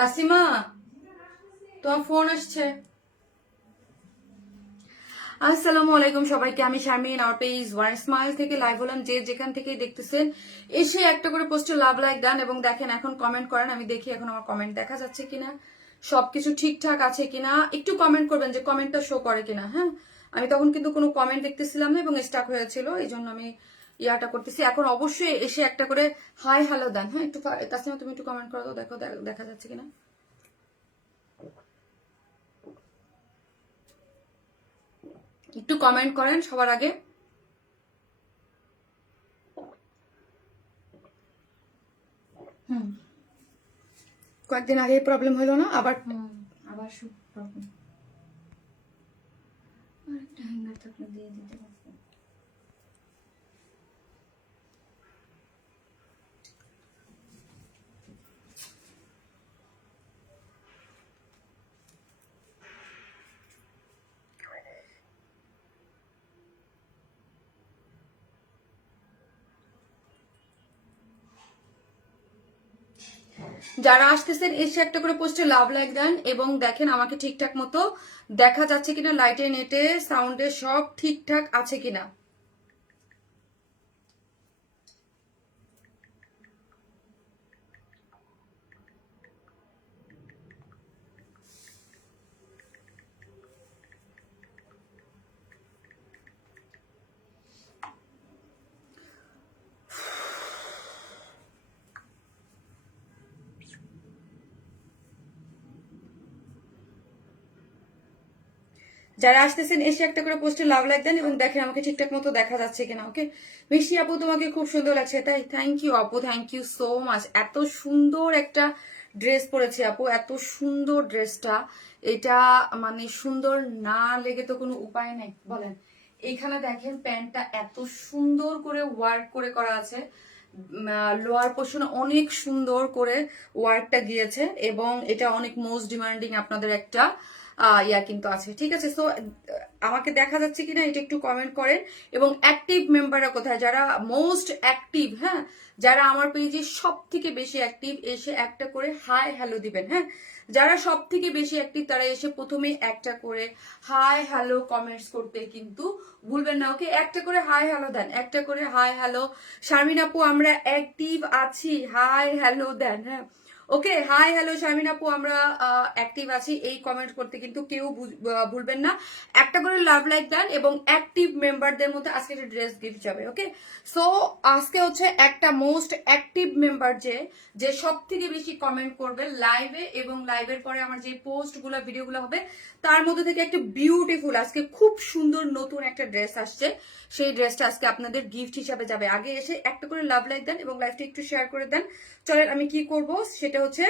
তাসিমা তোমার ফোন আসছে। আসসালামু আলাইকুম সবাইকে, আমি শারমিন আর পেজ ওয়ান স্মাইল থেকে লাইভ হলাম। যে যেখান থেকে দেখতেছেন এসে একটা করে পোস্টে লাভ লাইক দেন এবং দেখেন এখন কমেন্ট করেন। আমি দেখি এখন আমার কমেন্ট দেখা যাচ্ছে কিনা, সবকিছু ঠিকঠাক আছে কিনা। একটু কমেন্ট করবেন যে কমেন্টটা শো করে কিনা। হ্যাঁ, আমি তখন কিন্তু কোনো কমেন্ট দেখতেছিলাম না এবং স্টাক হয়েছিল, এই জন্য আমি ইয়াটা করতেছি। এখন অবশ্যই এসে একটা করে হাই হ্যালো দেন। হ্যাঁ, একটু তাসিমা তুমি একটু কমেন্ট করো তো, দেখো দেখা যাচ্ছে কিনা। একটু কমেন্ট করেন সবার আগে। কয়েকদিন আগে প্রবলেম হলো না, আবার আবার সব প্রবলেম। আর একটা হ্যাঙ্গার থাকলে দিয়ে দিতে পারতাম। যারা আসতেছেন এসে একটা করে পোস্টে লাভ লাইক দেন এবং দেখেন আমাকে ঠিকঠাক মতো দেখা যাচ্ছে কিনা, লাইটে নেটে সাউন্ডে সব ঠিকঠাক আছে কিনা। যারা আসতেছেন এসে একটা করে পোস্টে লাভ লাইক দেন এবং দেখেন আমাকে ঠিকঠাক মতো দেখা যাচ্ছে কিনা। ওকে, মিষ্টি আপু তোমাকে খুব সুন্দর লাগছে। তাই থ্যাংক ইউ আপু, থ্যাংক ইউ সো মাচ। এত সুন্দর একটা ড্রেস পরেছে আপু, এত সুন্দর ড্রেসটা। এটা মানে সুন্দর না লেগে তো কোনো উপায় নেই বলেন। এইখানে দেখেন প্যান্টটা এত সুন্দর করে ওয়ার্ক করে করা আছে, লোয়ার পোর্শনে অনেক সুন্দর করে ওয়ার্কটা গিয়েছে এবং এটা অনেক মোস্ট ডিমান্ডিং আপনাদের একটা ইয়া কিন্তু আছে। ঠিক আছে, সো আমাকে দেখা যাচ্ছে কিনা এটা একটু কমেন্ট করেন। এবং অ্যাক্টিভ মেম্বাররা কোথায়, যারা মোস্ট অ্যাক্টিভ, হ্যাঁ, যারা আমার পেজে সব থেকে বেশি অ্যাক্টিভ, এসে একটা করে হাই হ্যালো দিবেন। হ্যাঁ, যারা সব থেকে বেশি অ্যাক্টিভ তারা এসে প্রথমে একটা করে হাই হ্যালো কমেন্টস করতে কিন্তু ভুলবেন না। ওকে, একটা করে হাই হ্যালো দেন, একটা করে হাই হ্যালো। শারমিন আপু আমরা অ্যাক্টিভ আছি, হাই হ্যালো দেন। হ্যাঁ, ওকে, হাই হ্যালো শারমিন আপু আমরা অ্যাক্টিভ আছি, এই কমেন্ট করতে কিন্তু কেউ ভুলবেন না। একটা করে লাভ লাইক দেন এবং অ্যাক্টিভ মেম্বারদের মধ্যে আজকে একটা ড্রেস গিফট যাবে। ওকে, সো আজকে হচ্ছে একটা মোস্ট অ্যাক্টিভ মেম্বার যে যে সব থেকে বেশি কমেন্ট করবে লাইভে এবং লাইভের পরে আমার যে পোস্টগুলো ভিডিওগুলো হবে তার মধ্যে থেকে একটা বিউটিফুল আজকে খুব সুন্দর নতুন একটা ড্রেস আসছে, সেই ড্রেসটা আজকে আপনাদের গিফট হিসাবে যাবে। আগে এসে একটা করে লাভ লাইক দেন এবং লাইভটা একটু শেয়ার করে দেন। চলেন আমি কি করব সেটা হচ্ছে,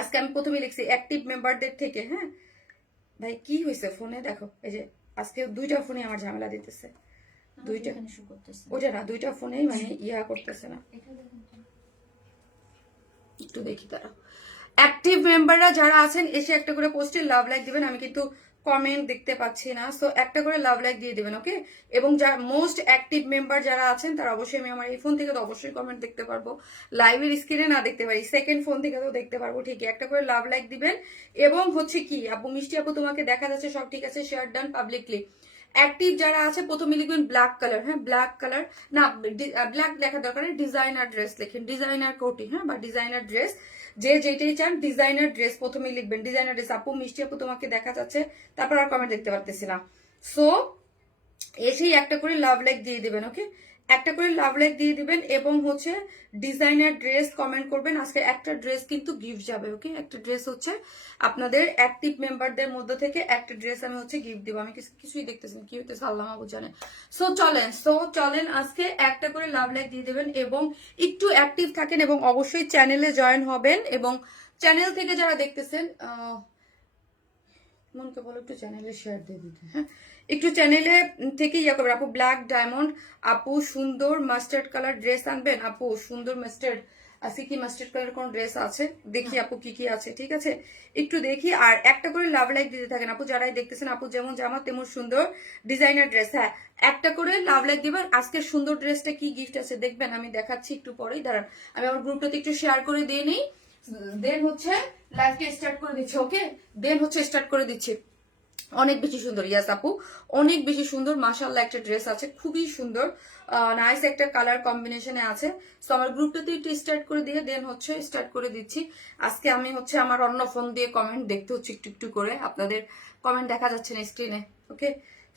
আজকে আমি প্রথমে লিখছি অ্যাক্টিভ মেম্বারদের থেকে। হ্যাঁ ভাই, কি হয়েছে ফোনে দেখো, এই যে আজকে দুইটা ফোনে আমার ঝামেলা দিতেছে, দুইটা ওটা না, দুইটা ফোনেই মানে ইয়া করতেছে না। একটু দেখি তারা অ্যাক্টিভ মেম্বাররা যারা আছেন এসে একটা করে পোস্টে লাভ লাইক দিবেন। আমি কিন্তু কমেন্ট দেখতে পাচ্ছি না, সো একটা করে লাভ লাইক দিয়ে দিবেন। ওকে, এবং যারা মোস্ট অ্যাক্টিভ মেম্বার যারা আছেন তারা অবশ্যই, আমি আমার এই ফোন থেকে তো অবশ্যই কমেন্ট দেখতে পারবো, লাইভের স্ক্রিনে না দেখতে পারি, সেকেন্ড ফোন থেকে তো দেখতে পারবো। ঠিকই একটা করে লাভ লাইক দিবেন। এবং হচ্ছে কি আপু, মিষ্টি আপু তোমাকে দেখা যাচ্ছে সব ঠিক আছে, শেয়ার ডান পাবলিকলি। অ্যাক্টিভ যারা আছে প্রথমে লিখবেন ব্ল্যাক কালার। হ্যাঁ, ব্ল্যাক কালার না, ব্ল্যাক লেখা দরকার নেই, ডিজাইনার ড্রেস লেখেন, ডিজাইনার কোটি, হ্যাঁ, বা ডিজাইনার ড্রেস, যে যেটাই চান ডিজাইনার ড্রেস প্রথমে লিখবেন, ডিজাইনার ড্রেস। আপু মিষ্টি আপু তোমাকে দেখা যাচ্ছে, তারপর আর কমেন্ট দেখতে পারতেছি না। সো এসেই একটা করে লাভ লাইক দিয়ে দিবেন। ওকে, একটা করে লাভ লাইক দিয়ে দিবেন এবং হচ্ছে ডিজাইনার ড্রেস কমেন্ট করবেন। আজকে একটা ড্রেস কিন্তু গিফট যাবে। ওকে, একটা ড্রেস হচ্ছে আপনাদের অ্যাক্টিভ মেম্বারদের মধ্যে থেকে একটা ড্রেস আমি হচ্ছে গিফট দিব। আমি কিছুই দেখতেছি কি হইতেছে আল্লাহ মাহবুব জানে। সো চলেন আজকে একটা করে লাভ লাইক দিয়ে দেবেন এবং একটু অ্যাক্টিভ থাকেন এবং অবশ্যই চ্যানেলে জয়েন হবেন। এবং চ্যানেল থেকে যারা দেখতেছেন মনকে বলো একটু চ্যানেলে শেয়ার দিয়ে দিতে। হ্যাঁ, একটু চ্যানেলে থেকে ইয়া করবেন। আপু ব্ল্যাক ডায়মন্ড, আপু সুন্দর মাস্টার্ড কালার ড্রেস আনবেন। আপু সুন্দর মাস্টার্ড আছে কি, মাস্টার্ড কালার কোন ড্রেস আছে দেখি আপু, কি কি আছে। ঠিক আছে, একটু দেখি। আর একটা করে লাভ লাইক দিতে থাকেন আপু, যারাই দেখতেছেন। আপু যেমন জামা তেমন সুন্দর ডিজাইনার ড্রেস। হ্যাঁ, একটা করে লাভ লাইক দিবেন। আজকে সুন্দর ড্রেসটা কি গিফট আছে দেখবেন, আমি দেখাচ্ছি একটু পরেই। দাঁড়ান আমি আমার গ্রুপটাতে একটু শেয়ার করে দিয়ে নিই। দেন হচ্ছে লাইভকে স্টার্ট করে দিচ্ছি। ওকে, দেন হচ্ছে স্টার্ট করে দিচ্ছি। অনেক বেশি সুন্দর, ইয়াস আপু, অনেক বেশি সুন্দর। মাশাআল্লাহ একটা ড্রেস আছে, খুবই সুন্দর, নাইস একটা কালার কম্বিনেশনে আছে। তো আমার গ্রুপটাতে একটু স্টার্ট করে দিয়ে দেন হচ্ছে স্টার্ট করে দিচ্ছি। আজকে আমি হচ্ছে আমার অন্য ফোন দিয়ে কমেন্ট দেখতে হচ্ছে একটু একটু করে, আপনাদের কমেন্ট দেখা যাচ্ছে না স্ক্রিনে। ওকে,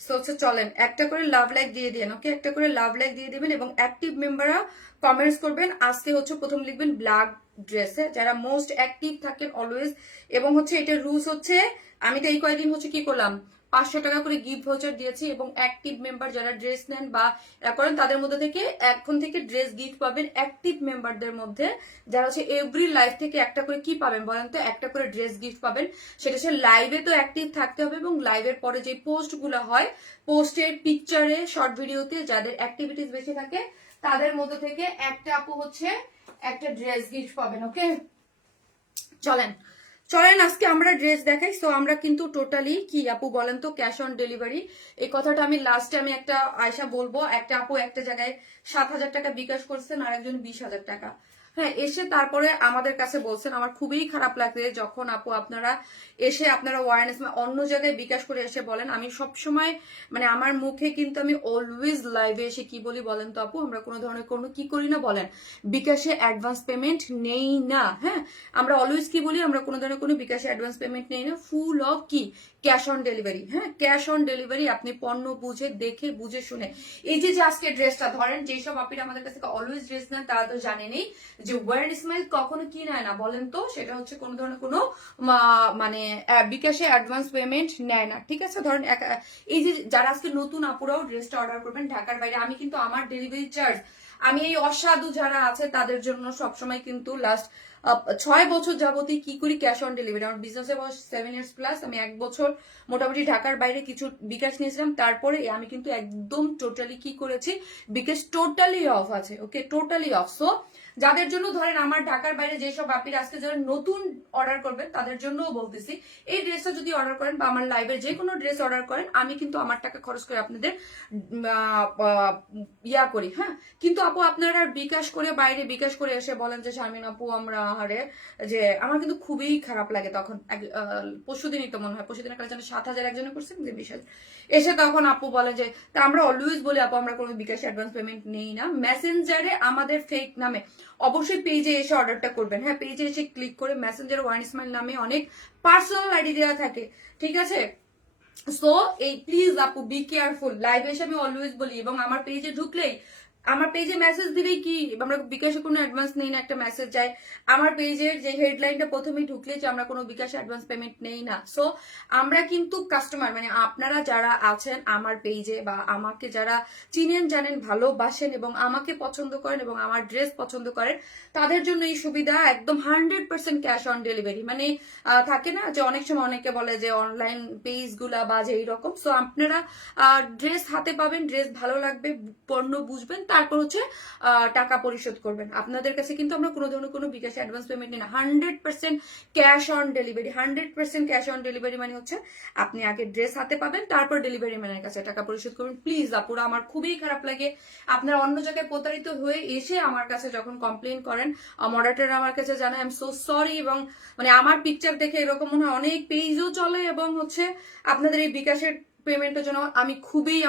সো হচ্ছে চলেন একটা করে লাভ লাইক দিয়ে দিন। ওকে, একটা করে লাভ লাইক দিয়ে দিবেন এবং অ্যাক্টিভ মেম্বাররা কমেন্টস করবেন। আজকে হচ্ছে প্রথম লিখবেন ব্ল্যাক ড্রেসে, যারা মোস্ট অ্যাক্টিভ থাকেন অলওয়েজ। এবং হচ্ছে এটার রুলস হচ্ছে, আমি তো এই কয়েকদিন হচ্ছে কি করলাম, 500 টাকা করে গিফট ভাউচার দিয়েছি এবং অ্যাক্টিভ মেম্বার যারা ড্রেস নেন বা করেন তাদের মধ্যে থেকে এখন থেকে ড্রেস গিফট পাবেন। অ্যাক্টিভ মেম্বারদের মধ্যে যারা হচ্ছে এভরি লাইভ থেকে একটা করে কি পাবেন বলেন তো, একটা করে ড্রেস গিফট পাবেন। সেটা হচ্ছে লাইভে তো অ্যাক্টিভ থাকতে হবে এবং লাইভের পরে যে পোস্টগুলো হয়, পোস্টের পিকচারে শর্ট ভিডিওতে যাদের অ্যাক্টিভিটিস বেশি থাকে তাদের মধ্যে থেকে একটা আপু হচ্ছে একটা ড্রেস গিফট পাবেন। ওকে, চলেন চলেন আজকে আমরা ড্রেস দেখাই। তো আমরা কিন্তু টোটালি কি আপু বলেন তো, ক্যাশ অন ডেলিভারি। এই কথাটা আমি লাস্টে আমি একটা আয়সা বলবো। একটা আপু একটা জায়গায় 7,000 টাকা বিকাশ করছেন, আর একজন 20,000 টাকা, হ্যাঁ, এসে তারপরে আমাদের কাছে বলছেন। আমার খুবই খারাপ লাগছে যখন আপু আপনারা এসে আপনারা ওয়ারনেস অন্য জায়গায় বিকাশ করে এসে বলেন। আমি সব সময় মানে আমার মুখে কিন্তু আমি অলওয়েজ লাইভে এসে কি বলি বলেন তো আপু, আমরা কোনো ধরনের কোনো কি করি না বলেন, বিকাশে অ্যাডভান্স পেমেন্ট নেই না। হ্যাঁ, আমরা অলওয়েজ কি বলি, আমরা কোনো ধরনের কোনো বিকাশে অ্যাডভান্স পেমেন্ট নেই না, ফুল অফ কি ক্যাশ অন ডেলিভারি। হ্যাঁ, ক্যাশ অন ডেলিভারি, আপনি পণ্য বুঝে দেখে বুঝে শুনে। এই যে আজকে ড্রেসটা ধরেন, যেসব আপিরা আমাদের কাছ থেকে অলওয়েজ ড্রেস নেন তারা তো জানেনই যে ওয়ার স্মাইল কখনো কি নেয় না বলেন তো, সেটা হচ্ছে কোনো ধরনের কোনো মানে বিকাশে অ্যাডভান্স পেমেন্ট নেয় না। ঠিক আছে, ধরেন এই যে যারা আজকে নতুন আপুরাও ড্রেসটা অর্ডার করবেন ঢাকার বাইরে, আমি কিন্তু আমার ডেলিভারি চার্জ আমি এই অসাধু যারা আছে তাদের জন্য সবসময় কিন্তু লাস্ট 6 বছর যাবতীয় কি করি, ক্যাশ অন ডেলিভারি। আমার বিজনেসে বয়স 7 ইয়ার্স প্লাস। আমি 1 বছর মোটামুটি ঢাকার বাইরে কিছু বিকাশ নিয়েছিলাম, তারপরে আমি কিন্তু একদম টোটালি কি করেছি, বিকাশ টোটালি অফ আছে। ওকে, টোটালি অফ। সো যাদের জন্য ধরেন আমার ঢাকার বাইরে যেসব বাপির আজকে যারা নতুন অর্ডার করবেন তাদের জন্যও বলতেছি, এই ড্রেসটা যদি অর্ডার করেন বা আমার লাইভের যে কোনো ড্রেস অর্ডার করেন, আমি কিন্তু আমার টাকা খরচ করে আপনাদের ইয়া করি। হ্যাঁ, কিন্তু আপু আপনারা বিকাশ করে বাইরে বিকাশ করে এসে বলেন যে শারমিন আপু আমরা আহারে, যে আমার কিন্তু খুবই খারাপ লাগে তখন। পরশুদিনই তো মনে হয়, পরশুদিনের কাছে 7,000 একজনে করছেন যে বিশাল এসে তখন আপু বলে যে, তা আমরা অলওয়েজ বলি আপু আমরা কোনো বিকাশ অ্যাডভান্স পেমেন্ট নেই না। মেসেঞ্জারে আমাদের ফেক নামে অবশ্যই পেজে এসে অর্ডারটা করবেন। হ্যাঁ, পেজে এসে ক্লিক করে মেসেঞ্জার ওয়ান স্মাইল নামে অনেক পার্সোনাল আইডি দেওয়া থাকে। ঠিক আছে, সো এই প্লিজ আপু বি কেয়ারফুল। লাইভে এসে আমি অলওয়েজ বলি, এবং আমার পেজে ঢুকলেই আমার পেজে মেসেজ দিলেই কি, আমরা বিকাশে কোনো অ্যাডভান্স নেই না একটা মেসেজ যায় আমার পেজের যে হেডলাইনটা প্রথমেই ঢুকলে যে আমরা কোনো বিকাশে অ্যাডভান্স পেমেন্ট নেই না। সো আমরা কিন্তু কাস্টমার মানে আপনারা যারা আছেন আমার পেজে বা আমাকে যারা চিনেন জানেন ভালোবাসেন এবং আমাকে পছন্দ করেন এবং আমার ড্রেস পছন্দ করেন, তাদের জন্য এই সুবিধা একদম 100% ক্যাশ অন ডেলিভারি। মানে থাকে না যে অনেক সময় অনেকে বলে যে অনলাইন পেজ গুলা বা যে এইরকম। সো আপনারা ড্রেস হাতে পাবেন, ড্রেস ভালো লাগবে, পণ্য বুঝবেন, তারপর হচ্ছে টাকা পরিশোধ করবেন। আপনাদের কাছে কিন্তু আমরা কোনো ধরনের কোনো বিকাশ অ্যাডভান্স পেমেন্ট নিই না, 100% cash on delivery. 100% cash on delivery মানে হচ্ছে আপনি আগে ড্রেস হাতে পাবেন, তারপর ডেলিভারি ম্যানের কাছে টাকা পরিশোধ করবেন। প্লিজ আপুরা, আমার খুবই খারাপ লাগে আপনারা অন্য জায়গায় প্রতারিত হয়ে এসে আমার কাছে যখন কমপ্লেন করেন, মডারেটর আমার কাছে জানায় আই এম সো সরি। এবং মানে আমার পিকচার দেখে এরকম মনে হয় অনেক পেজও চলে এবং হচ্ছে আপনাদের এই বিকাশের পেমেন্টের জন্য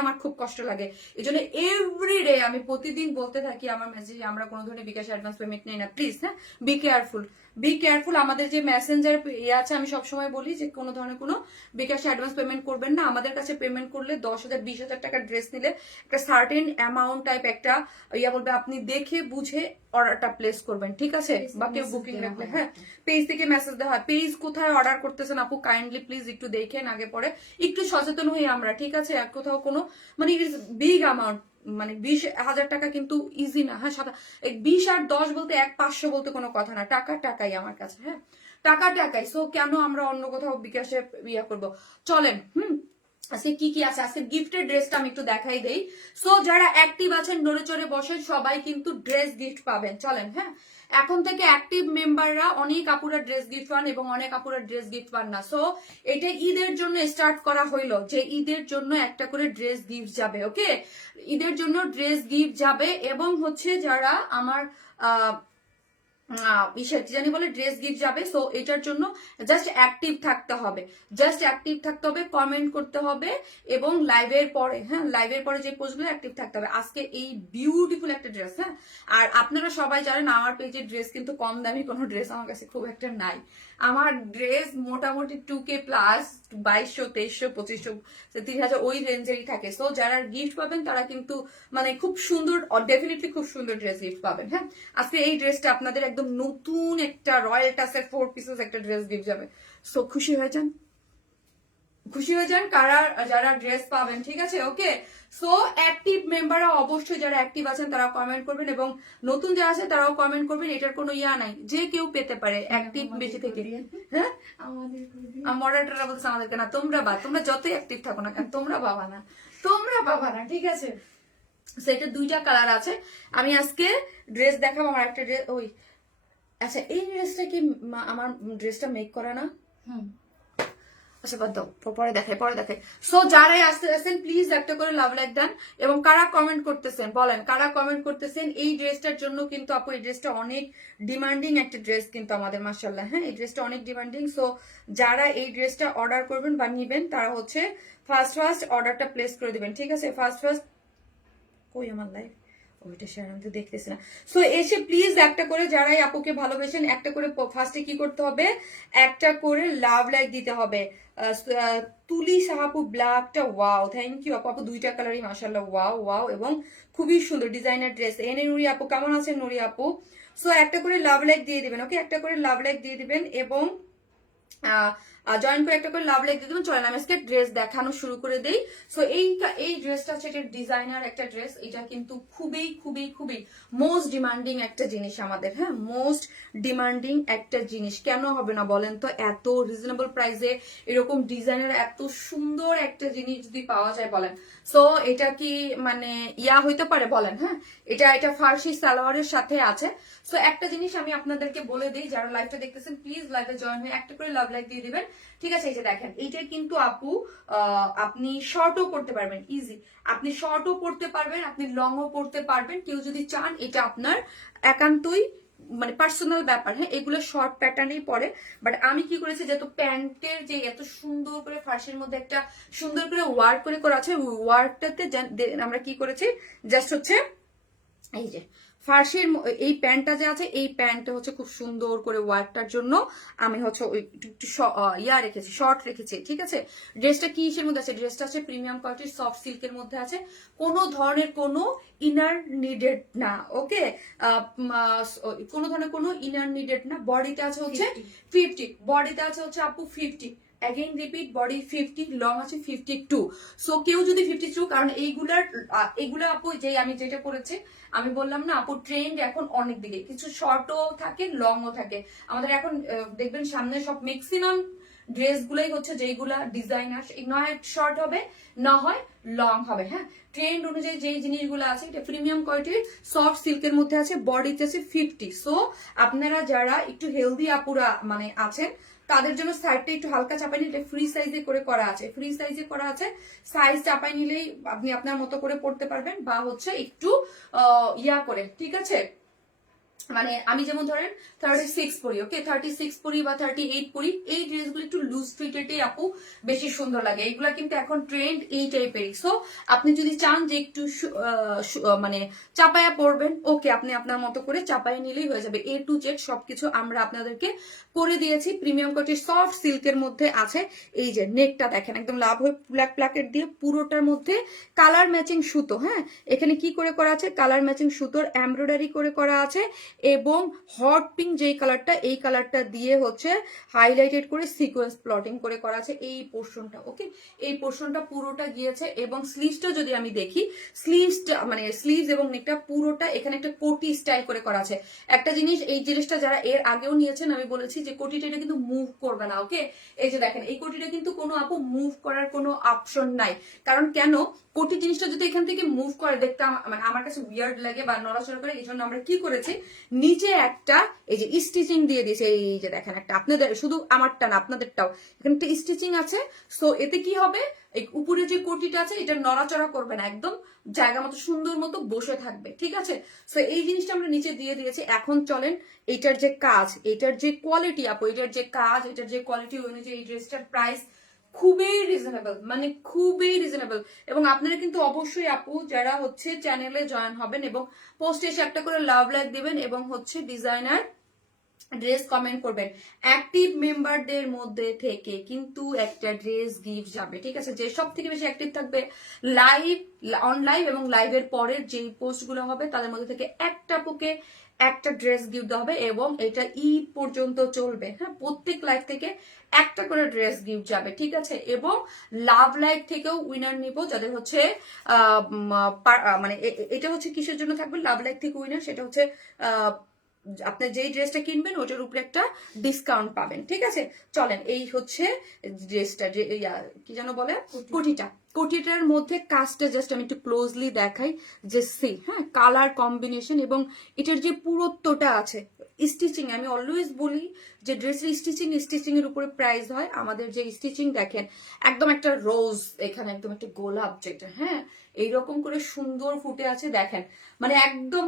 আমার খুব কষ্ট লাগে। এই জন্য এভরিডে আমি প্রতিদিন বলতে থাকি আমার মেসেজে আমরা কোনো ধরনের বিকাশ অ্যাডভান্স পেমেন্ট নেই না। প্লিজ হ্যাঁ, বি কেয়ারফুল, বি কেয়ারফুল। আমাদের যে মেসেঞ্জার ইয়ে আছে আমি সবসময় বলি যে কোনো ধরনের কোনো বিকাশ অ্যাডভান্স পেমেন্ট করবেন না। আমাদের কাছে পেমেন্ট করলে 10,000 20,000 টাকার ড্রেস নিলে একটা সার্টেন অ্যামাউন্ট টাইপ একটা ইয়া বলবে, আপনি দেখে বুঝে অর্ডারটা প্লেস করবেন। ঠিক আছে, বা কেউ বুকিং রাখলে হ্যাঁ পেজ থেকে মেসেজ দেওয়া হয়। পেজ কোথায় অর্ডার করতেছেন আপু কাইন্ডলি প্লিজ একটু দেখেন আগে পরে, একটু সচেতন হই আমরা। ঠিক আছে, এক কোথাও কোনো মানে বিগ অ্যামাউন্ট মানে 20,000 টাকা কিন্তু ইজি না। হ্যাঁ, 20 আর 10 বলতে 1,500 বলতে কোনো কথা না, টাকা টাকাই আমার কাছে। হ্যাঁ, টাকা টাকাই। সো কেন আমরা অন্য কোথাও বিকাশে ইয়া করবো। চলেন আজকে কি কি আছে, আজকে গিফটের ড্রেসটা আমি একটু দেখাই দেই। সো যারা অ্যাক্টিভ আছেন নড়ে চড়ে বসেন, সবাই কিন্তু ড্রেস গিফট পাবেন। চলেন হ্যাঁ, এখন থেকে অ্যাক্টিভ মেম্বাররা অনেক আপুরা ড্রেস গিফট পান এবং অনেক আপুরা ড্রেস গিফট পান না। সো এটা ঈদের জন্য স্টার্ট করা হইলো যে ঈদের জন্য একটা করে ড্রেস গিফট যাবে। ওকে, ঈদের জন্য ড্রেস গিফট যাবে এবং হচ্ছে যারা আমার কি জানি বলে ড্রেস গিফট যাবে। সো এটার জন্য জাস্ট অ্যাক্টিভ থাকতে হবে, জাস্ট অ্যাক্টিভ থাকতে হবে, কমেন্ট করতে হবে এবং লাইভের পরে, হ্যাঁ লাইভের পরে যে পোস্টগুলো অ্যাক্টিভ থাকতে হবে। আজকে এই বিউটিফুল একটা ড্রেস, হ্যাঁ আর আপনারা সবাই জানেন আমার পেজের ড্রেস কিন্তু কম দামি কোনো ড্রেস আমার কাছে খুব একটা নাই। আমার ড্রেস মোটামুটি 2K প্লাস 2200 2300 2500 3000 ওই রেঞ্জেরই থাকে। সো যারা গিফট পাবেন তারা কিন্তু মানে খুব সুন্দর, ডেফিনেটলি খুব সুন্দর ড্রেস গিফট পাবেন। হ্যাঁ আজকে এই ড্রেসটা আপনাদের একদম নতুন একটা রয়্যাল টাচের 4 পিসেস একটা ড্রেস গিফট যাবে। সো খুশি হয়ে যান, খুশি হয়ে যান কারা যারা ড্রেস পাবেন, ঠিক আছে? ওকে, সো অ্যাক্টিভ মেম্বাররা অবশ্যই যারা অ্যাক্টিভ আছেন তারা কমেন্ট করবেন এবং নতুন যারা আছে তারাও কমেন্ট করবেন। এটার কোনো ইয়া নাই, যে কেউ পেতে পারে অ্যাক্টিভ বেশি থেকে। হ্যাঁ মডারেটররা বলছে আমাদেরকে না, তোমরা যতই অ্যাক্টিভ থাকো না কেন তোমরা পাবা না, তোমরা পাবা না, ঠিক আছে? সেটা 2টা কালার আছে। আমি আজকে ড্রেস দেখাবো। আমার একটা ড্রেস ওই, আচ্ছা এই ড্রেসটা কি আমার ড্রেসটা মেক করা না? আচ্ছা বাদ দাও, পরে দেখাই। সো যারাই আসতেছেন প্লিজ একটা করে লাভ লাইক দেন এবং কারা কমেন্ট করতেছেন বলেন, কারা কমেন্ট করতেছেন এই ড্রেসটার জন্য। কিন্তু আপু এই ড্রেসটা অনেক ডিমান্ডিং একটা ড্রেস কিন্তু আমাদের, মাশাআল্লাহ। হ্যাঁ এই ড্রেসটা অনেক ডিমান্ডিং। সো যারা এই ড্রেসটা অর্ডার করবেন বা নিবেন তারা হচ্ছে ফার্স্ট অর্ডারটা প্লেস করে দিবেন, ঠিক আছে? ফার্স্ট কই আমার লাইভ ওইটা শেয়ার আমি তো দেখতেছি না। সো এসে প্লিজ একটা করে যারাই আপুকে ভালোবেসেন একটা করে ফার্স্টে কি করতে হবে, একটা করে লাভ লাইক দিতে হবে। তুলি সাহাপু ব্ল্যাকটা ওয়াও, থ্যাংক ইউ আপু। 2টা কালারই মাশাআল্লাহ ওয়াও এবং খুবই সুন্দর ডিজাইনার ড্রেস। এনে নুরি আপু কেমন আছেন? নুরি আপু সো একটা করে লাভ লাইক দিয়ে দিবেন, ওকে একটা করে লাভ লাইক দিয়ে দিবেন এবং জয়েন করে একটা করে লাভ লাইক দিয়ে দেবেন। চলেন আমি আজকে ড্রেস দেখানো শুরু করে দেই। সো এই ড্রেসটা হচ্ছে এটা ডিজাইনার একটা ড্রেস। এটা কিন্তু খুবই মোস্ট ডিমান্ডিং একটা জিনিস আমাদের, হ্যাঁ মোস্ট ডিমান্ডিং একটা জিনিস। কেন হবে না বলেন তো? এত রিজনেবল প্রাইসে এরকম ডিজাইনার এত সুন্দর একটা জিনিস যদি পাওয়া যায় বলেন। সো এটা কি মানে ইয়া হইতে পারে বলেন? হ্যাঁ এটা ফার্সি সালোয়ারের সাথে আছে। সো একটা জিনিস আমি আপনাদেরকে বলে দিই, যারা লাইভটা দেখতেছেন প্লিজ লাইভে জয়েন হয়ে একটা করে লাভ লাইক দিয়ে দিবেন, ঠিক আছে? এই যে দেখেন এইটা কিন্তু আপু আপনি শর্টও করতে পারবেন, ইজি আপনি শর্টও পড়তে পারবেন, আপনি লংও পড়তে পারবেন। কেউ যদি চান এটা আপনার একান্তই মানে পার্সোনাল ব্যাপার। হ্যাঁ এগুলো শর্ট প্যাটার্নেই পড়ে, বাট আমি কি করেছি যেহেতু প্যান্টের যে এত সুন্দর করে ফার্সির মধ্যে একটা সুন্দর করে ওয়ার্ক করে করা আছে, ওয়ার্কটাতে আমরা কি করেছি জাস্ট হচ্ছে এই যে ফার্সির এই প্যান্টটা যে আছে এই প্যান্টটা হচ্ছে খুব সুন্দর করে ওয়ার্কটার জন্য আমি হচ্ছে ওই একটু ইয়া রেখেছি, শর্ট রেখেছি, ঠিক আছে? ড্রেসটা কি ইসের মধ্যে আছে? ড্রেসটা আছে প্রিমিয়াম কোয়ালিটির সফট সিল্কের মধ্যে আছে, কোনো ধরনের কোনো ইনার নিডেড না, ওকে? কোনো ধরনের কোনো ইনার নিডেড না। বডিতে আছে হচ্ছে 50, বডিতে আছে হচ্ছে আপু 50, অ্যাগেইন রিপিট বডি 50, লং আছে 52। সো কেউ যদি 52, কারণ এইগুলা আপু যে আমি যেটা পরেছি আমি বললাম না আপু ট্রেন্ড এখন অনেক দিকে, কিছু শর্টও থাকে লংও থাকে আমাদের এখন। দেখবেন সামনে সব ম্যাক্সিমাম ড্রেস গুলাই হচ্ছে যেইগুলা ডিজাইনার, নয় শর্ট হবে না হয় লং হবে। হ্যাঁ ট্রেন্ড অনুযায়ী যে জিনিসগুলো আছে এটা প্রিমিয়াম কোয়ালিটির সফট সিল্কের মধ্যে আছে, বডিতে আছে 50। সো আপনারা যারা একটু হেলদি আপুরা মানে আছেন তাদের জন্য সাইডটা একটু হালকা চাপাই নিলে ফ্রি সাইজে করে করা আছে, ফ্রি সাইজে করা আছে। সাইজ চাপাই নিলেই আপনি আপনার মতো করে পড়তে পারবেন বা হচ্ছে একটু ইয়া করে, ঠিক আছে? মানে আমি যেমন ধরেন 36 পরি, ওকে 36 পরি বা 38 পরি, এই ড্রেসগুলো একটু লুজ ফিটেডই আপু বেশি সুন্দর লাগে। এইগুলা কিন্তু এখন ট্রেন্ড এই টাইপেরই। সো আপনি যদি চান যে একটু মানে চাপায়া পড়বেন, ওকে আপনি আপনার মতো করে চাপায়া নিলেই হয়ে যাবে। A to Z সবকিছু আমরা আপনাদেরকে করে দিয়েছি। প্রিমিয়াম কোয়ালিটির সফট সিল্কের মধ্যে আছে। এই যে নেকটা দেখেন একদম লাভ হয়ে ব্ল্যাক প্লাকেট দিয়ে পুরোটার মধ্যে কালার ম্যাচিং সুতো। হ্যাঁ এখানে কি করে করা আছে? কালার ম্যাচিং সুতোর এমব্রয়ডারি করে করা আছে এবং হট পিঙ্ক যেই কালারটা এই কালারটা দিয়ে হচ্ছে হাইলাইটেড করে সিকোয়েন্স প্লটিং করে করা আছে এই পোর্শনটা, ওকে? এই পোর্শনটা পুরোটা গিয়েছে এবং স্লিভসটা যদি আমি দেখি, স্লিভসটা মানে স্লিভস এবং নেকটা পুরোটা এখানে একটা কোটি স্টাইল করে করা আছে। একটা জিনিস এই জিনিসটা যারা এর আগেও নিয়েছেন আমি বলেছি যে কোটিটা এটা কিন্তু মুভ করবে না, ওকে? এই যে দেখেন এই কোটিটা কিন্তু কোনো আপু মুভ করার কোনো অপশন নাই। কারণ কেন? কোটি জিনিসটা যদি এখান থেকে মুভ করে দেখতে মানে আমার কাছে উইয়ার্ড লাগে বা নড়াচড়া করে, এই জন্য আমরা কি করেছি নিচে একটা এই যে স্টিচিং দিয়ে দিয়েছে। এই যে দেখেন একটা আপনাদের শুধু আমারটা না আপনাদেরটাও এখানে একটা স্টিচিং আছে। সো এতে কি হবে এই উপরে যে কোটিটা আছে এটা নড়াচড়া করবে না, একদম জায়গা মতো সুন্দর মতো বসে থাকবে, ঠিক আছে। সো এই জিনিসটা আমরা নিচে দিয়ে দিয়েছি। এখন চলেন এটার যে কাজ, এটার যে কোয়ালিটি আপু, এটার যে কাজ, এটার যে কোয়ালিটি অনুযায়ী এই ড্রেসটার প্রাইস খুবই রিজনেবল, মানে খুবই রিজনেবল। এবং আপনারা কিন্তু অবশ্যই আপু যারা হচ্ছে চ্যানেলে জয়েন হবেন এবং পোস্টে এসে একটা করে লাভ লাইক দিবেন এবং হচ্ছে ডিজাইনার ড্রেস কমেন্ট করবেন, অ্যাক্টিভ মেম্বারদের মধ্যে থেকে কিন্তু একটা ড্রেস গিফট যাবে, ঠিক আছে। যে সব থেকে বেশি অ্যাক্টিভ থাকবে লাইভ, অন লাইভ এবং লাইভের পরের যেই পোস্টগুলো হবে তাদের মধ্যে থেকে একটা পুকে একটা ড্রেস গিফট দেওয়া হবে এবং এটা ঈদ পর্যন্ত চলবে, হ্যাঁ। প্রত্যেক লাইভ থেকে একটা করে ড্রেস গিফট যাবে, ঠিক আছে। এবং লাভ লাইভ থেকেও উইনার নিব যাদের হচ্ছে মানে এটা হচ্ছে কিসের জন্য থাকবে লাভ লাইভ থেকে উইনার, সেটা হচ্ছে আপনি যেই ড্রেসটা কিনবেন ওটার উপরে একটা ডিসকাউন্ট পাবেন, ঠিক আছে। চলেন এই হচ্ছে ড্রেসটা, যে কি যেন বলে, কোটিটা, কোটিটার মধ্যে কাজটা জাস্ট আমি একটু ক্লোজলি দেখাই যে সি, হ্যাঁ, কালার কম্বিনেশন এবং এটার যে পুরুত্বটা আছে, স্টিচিং। আমি অলওয়েজ বলি যে ড্রেসের স্টিচিং এর উপরে প্রাইস হয়। আমাদের যে স্টিচিং দেখেন একদম একটা রোজ, এখানে একদম একটা গোলাপ যেটা, হ্যাঁ, এইরকম করে সুন্দর ফুটে আছে দেখেন। মানে একদম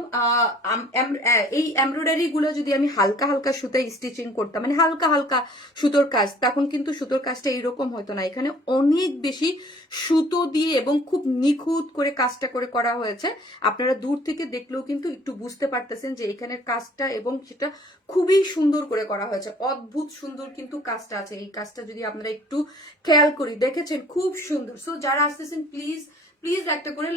এই এমব্রয়ডারি গুলো যদি আমি হালকা হালকা সুতায় স্টিচিং করতাম, মানে হালকা হালকা সুতোর কাজ, তখন কিন্তু সুতোর কাজটা এইরকম হতো না। এখানে অনেক বেশি সুতো দিয়ে এবং খুব নিখুঁত করে কাজটা করে করা হয়েছে। আপনারা দূর থেকে দেখলেও কিন্তু একটু বুঝতে পারতেছেন যে এখানের কাজটা এবং সেটা খুবই সুন্দর করে করা হয়েছে, অদ্ভুত সুন্দর কিন্তু কাজটা আছে। এই কাজটা যদি আপনারা একটু খেয়াল করি, দেখেছেন খুব সুন্দর। সো যারা আসতেছেন প্লিজ প্লিজ একটা করে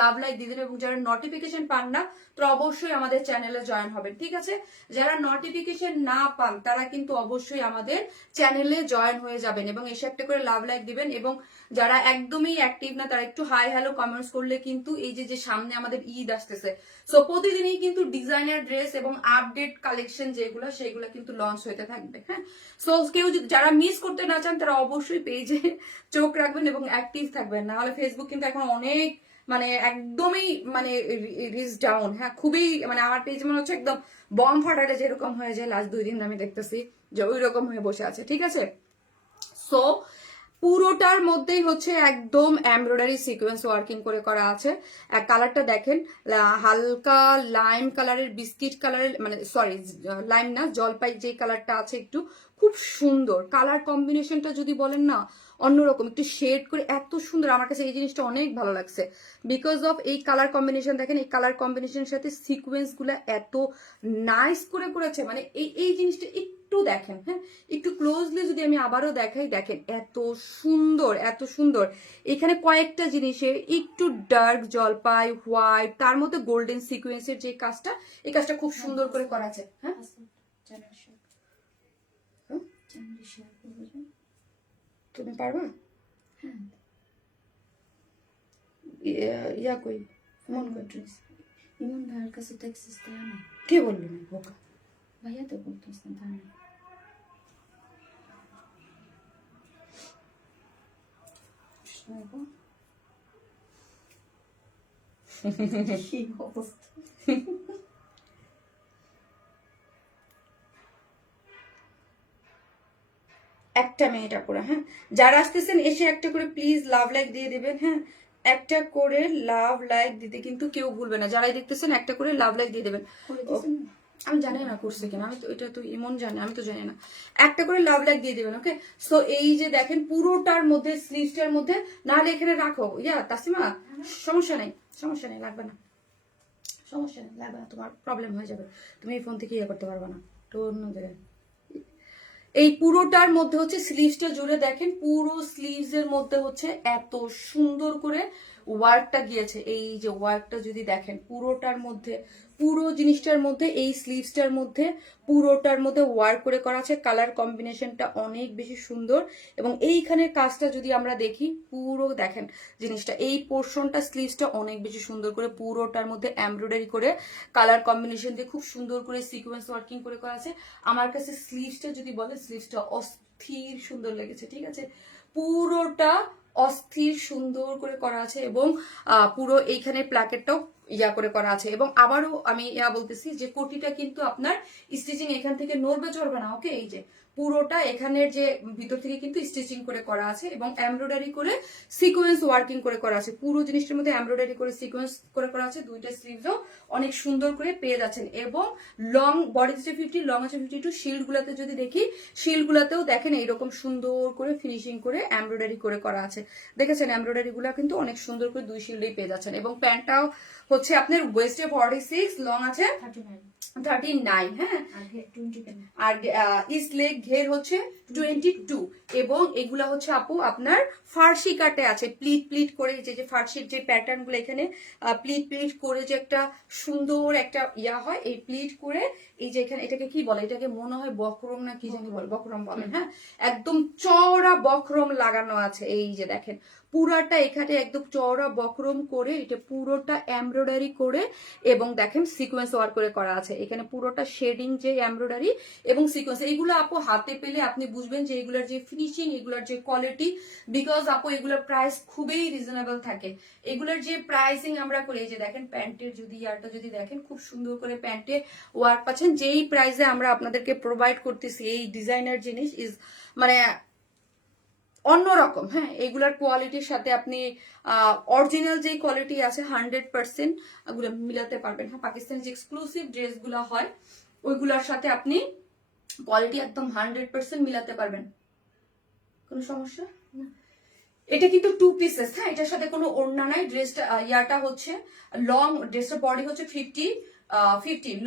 লাভ লাইক দিয়ে দিন এবং যারা নোটিফিকেশন পান না তারা অবশ্যই আমাদের চ্যানেলে জয়েন হবেন, ঠিক আছে। যারা নোটিফিকেশন না পান তারা কিন্তু অবশ্যই আমাদের চ্যানেলে জয়েন হয়ে যাবেন এবং এসে একটা করে লাভ লাইক দিবেন। এবং যারা একদমই অ্যাক্টিভ না তারা একটু হাই হ্যালো কমেন্টস করলে কিন্তু এই যে সামনে আমাদের ঈদ আসতেছে, সো প্রতিদিনই কিন্তু ডিজাইনার ড্রেস এবং আপডেট কালেকশন যেগুলো সেগুলো কিন্তু লঞ্চ হতে থাকবে, হ্যাঁ। সো কেউ যারা মিস করতে না চান তারা অবশ্যই পেজে চোখ রাখবেন এবং অ্যাক্টিভ থাকবেন, না হলে ফেসবুক কিন্তু এখন অনেক মানে একদমই মানে রিচ ডাউন, হ্যাঁ, খুবই মানে আমার পেজ মনে হচ্ছে একদম বম ফাটাটা যেরকম হয়ে যায় লাস্ট 2 দিন আমি দেখতেছি যে ওই রকম হয়ে বসে আছে, ঠিক আছে। সো পুরোটার মধ্যেই হচ্ছে একদম এমব্রয়ডারি সিকোয়েন্স ওয়ার্কিং করে করা আছে। কালারটা দেখেন হালকা লাইম কালারের, বিস্কিট কালারের, মানে সরি লাইম না, জলপাই যে কালারটা আছে একটু, খুব সুন্দর কালার কম্বিনেশনটা যদি বলেন না অন্যরকম, একটু শেড করে এত সুন্দর। আমার কাছে এই জিনিসটা অনেক ভালো লাগছে বিকজ অফ এই কালার কম্বিনেশন। দেখেন এই কালার কম্বিনেশনের সাথে সিকোয়েন্স গুলা এত নাইস করে করেছে, মানে এই জিনিসটা একটু দেখেন, হ্যাঁ, একটু ক্লোজলি যদি আমি আবারও দেখাই, দেখেন এত সুন্দর এত সুন্দর। এখানে কয়েকটা জিনিসের একটু ডার্ক জলপাই, হোয়াইট, তার মধ্যে গোল্ডেন সিকোয়েন্সের যে কাজটা, এই কাজটা খুব সুন্দর করে করা আছে, হ্যাঁ। তুমি পারবা? হ্যাঁ, ইয়া কই মন কই ড্রেস ইমন ভাইয়ের কাছে ট্যাক্সিস দেওয়া নেই। কে বললি না বোকা? ভাইয়া তো বলতেছেন তা নেই। কি অবস্থা! একটা মিনিট আপুরা, হ্যাঁ, যারা আসতেছেন এসে একটা করে প্লিজ লাভ লাইক দিয়ে দিবেন, হ্যাঁ, একটা করে লাভ লাইক দিতে কিন্তু কেউ ভুলবে না। যারাই দেখতেছেন একটা করে লাভ লাইক দিয়ে দেবেন। করে দিয়েছেন না? আমি জানি না করছে কিনা, আমি তো এটা তো ইমন জানে, আমি তো জানি না। একটা করে লাভ লাইক দিয়ে দিবেন, ওকে। সো এই যে দেখেন পুরোটার মধ্যে স্লিভসটার মধ্যে, নাহলে এখানে রাখো ইয়া তাসিমা, সমস্যা নেই সমস্যা নেই, লাগবে না, সমস্যা নেই, লাগবে না, তোমার প্রবলেম হয়ে যাবে, তুমি এই ফোন থেকে ইয়ে করতে পারবে না, তো অন্য জায়গায়। এই পুরোটার মধ্যে হচ্ছে স্লিভসটা জুড়ে দেখেন, পুরো স্লিভস এর মধ্যে হচ্ছে এত সুন্দর করে ওয়ার্কটা গিয়েছে। এই যে ওয়ার্কটা যদি দেখেন পুরোটার মধ্যে, পুরো জিনিসটার মধ্যে, এই স্লিভসটার মধ্যে পুরোটার মধ্যে ওয়ার্ক করে করা আছে। কালার কম্বিনেশনটা অনেক বেশি সুন্দর এবং এইখানের কাজটা যদি আমরা দেখি, পুরো দেখেন জিনিসটা, এই পোর্শনটা স্লিভসটা অনেক বেশি সুন্দর করে পুরোটার মধ্যে এমব্রয়ডারি করে কালার কম্বিনেশন দিয়ে খুব সুন্দর করে সিকোয়েন্স ওয়ার্কিং করে করা আছে। আমার কাছে স্লিভসটা যদি বলে, স্লিভসটা অস্থির সুন্দর লেগেছে, ঠিক আছে। পুরোটা অস্থির সুন্দর করে করা আছে এবং পুরো এইখানে প্ল্যাকেটটাও ইয়া করে করা আছে। এবং আবারও আমি ইয়া বলতেছি যে কোটিটা কিন্তু আপনার স্টিচিং এখান থেকে নড়বে চড়বে না, ওকে। এই যে পুরোটা এখানের যে ভিতর থেকে কিন্তু স্টিচিং করে করা আছে এবং এমব্রয়ডারি করে সিকোয়েন্স ওয়ার্কিং করে করা আছে। পুরো জিনিসটার মধ্যে এমব্রয়ডারি করে সিকোয়েন্স করে করা আছে। দুইটা স্লিভসও অনেক সুন্দর করে পেয়ে যাচ্ছেন এবং লং বডি আছে 50, লং আছে 52। শিল্ড গুলাতে যদি দেখি, শিল্ড গুলাতেও দেখেন এইরকম সুন্দর করে ফিনিশিং করে এমব্রয়ডারি করে করা আছে। দেখেছেন এমব্রয়ডারি গুলা কিন্তু অনেক সুন্দর করে দুই শিল্ডেই পেয়ে যাচ্ছেন এবং প্যান্টটাও হচ্ছে আপনার ওয়েস্টে 46, লং আছে 39, হ্যাঁ, আর ইস্ট লেগ ঘের হচ্ছে 22 এবং এগুলা হচ্ছে আপু আপনার ফার্সি কাটে আছে। প্লিট প্লিট করে যে ফার্সির যে প্যাটার্ন গুলো এখানে প্লিট প্লিট করে যে একটা সুন্দর একটা ইয়া হয়, এই প্লিট করে এই যে এখানে এটাকে কি বলে, এটাকে মনে হয় বক্রম না কি জানি বলে, বক্রম বলে, হ্যাঁ, একদম চওড়া বক্রম লাগানো আছে। এই যে দেখেন পুরাটা এখানে একদম চওড়া বক্রম করে এটা পুরোটা এমব্রয়ডারি করে এবং দেখেন সিকোয়েন্স ওয়ার্ক করে করা আছে। এখানে পুরোটা শেডিং যে এমব্রয়ডারি এবং সিকোয়েন্স, এইগুলো আপু হাতে পেলে আপনি বুঝবেন যে এগুলোর যে ফিনিশিং, এগুলোর যে কোয়ালিটি, বিকজ আপু এগুলোর প্রাইস খুবই রিজনেবল থাকে। এগুলোর যে প্রাইসিং আমরা করি, এই যে দেখেন প্যান্টের যদি ইয়ারটা যদি দেখেন খুব সুন্দর করে প্যান্টে ওয়ার্ক পাচ্ছেন। যেই প্রাইসে আমরা আপনাদেরকে প্রোভাইড করতেছি এই ডিজাইনার জিনিস ইজ মানে অন্যরকম, হ্যাঁ। এগুলার কোয়ালিটির সাথে আপনি অরিজিনাল যে কোয়ালিটি আছে 100% ওগুলো মিলাতে পারবেন। হ্যাঁ, পাকিস্তানি যে এক্সক্লুসিভ ড্রেসগুলো হয় ওইগুলোর সাথে আপনি কোয়ালিটি একদম 100% মিলাতে পারবেন। কোনো সমস্যা না। এটা কিন্তু 2 পিসেস, হ্যাঁ, এটার সাথে কোনো ওড়না নাই। ড্রেসটা ইয়াটা হচ্ছে লং, ড্রেসটার বডি হচ্ছে 50,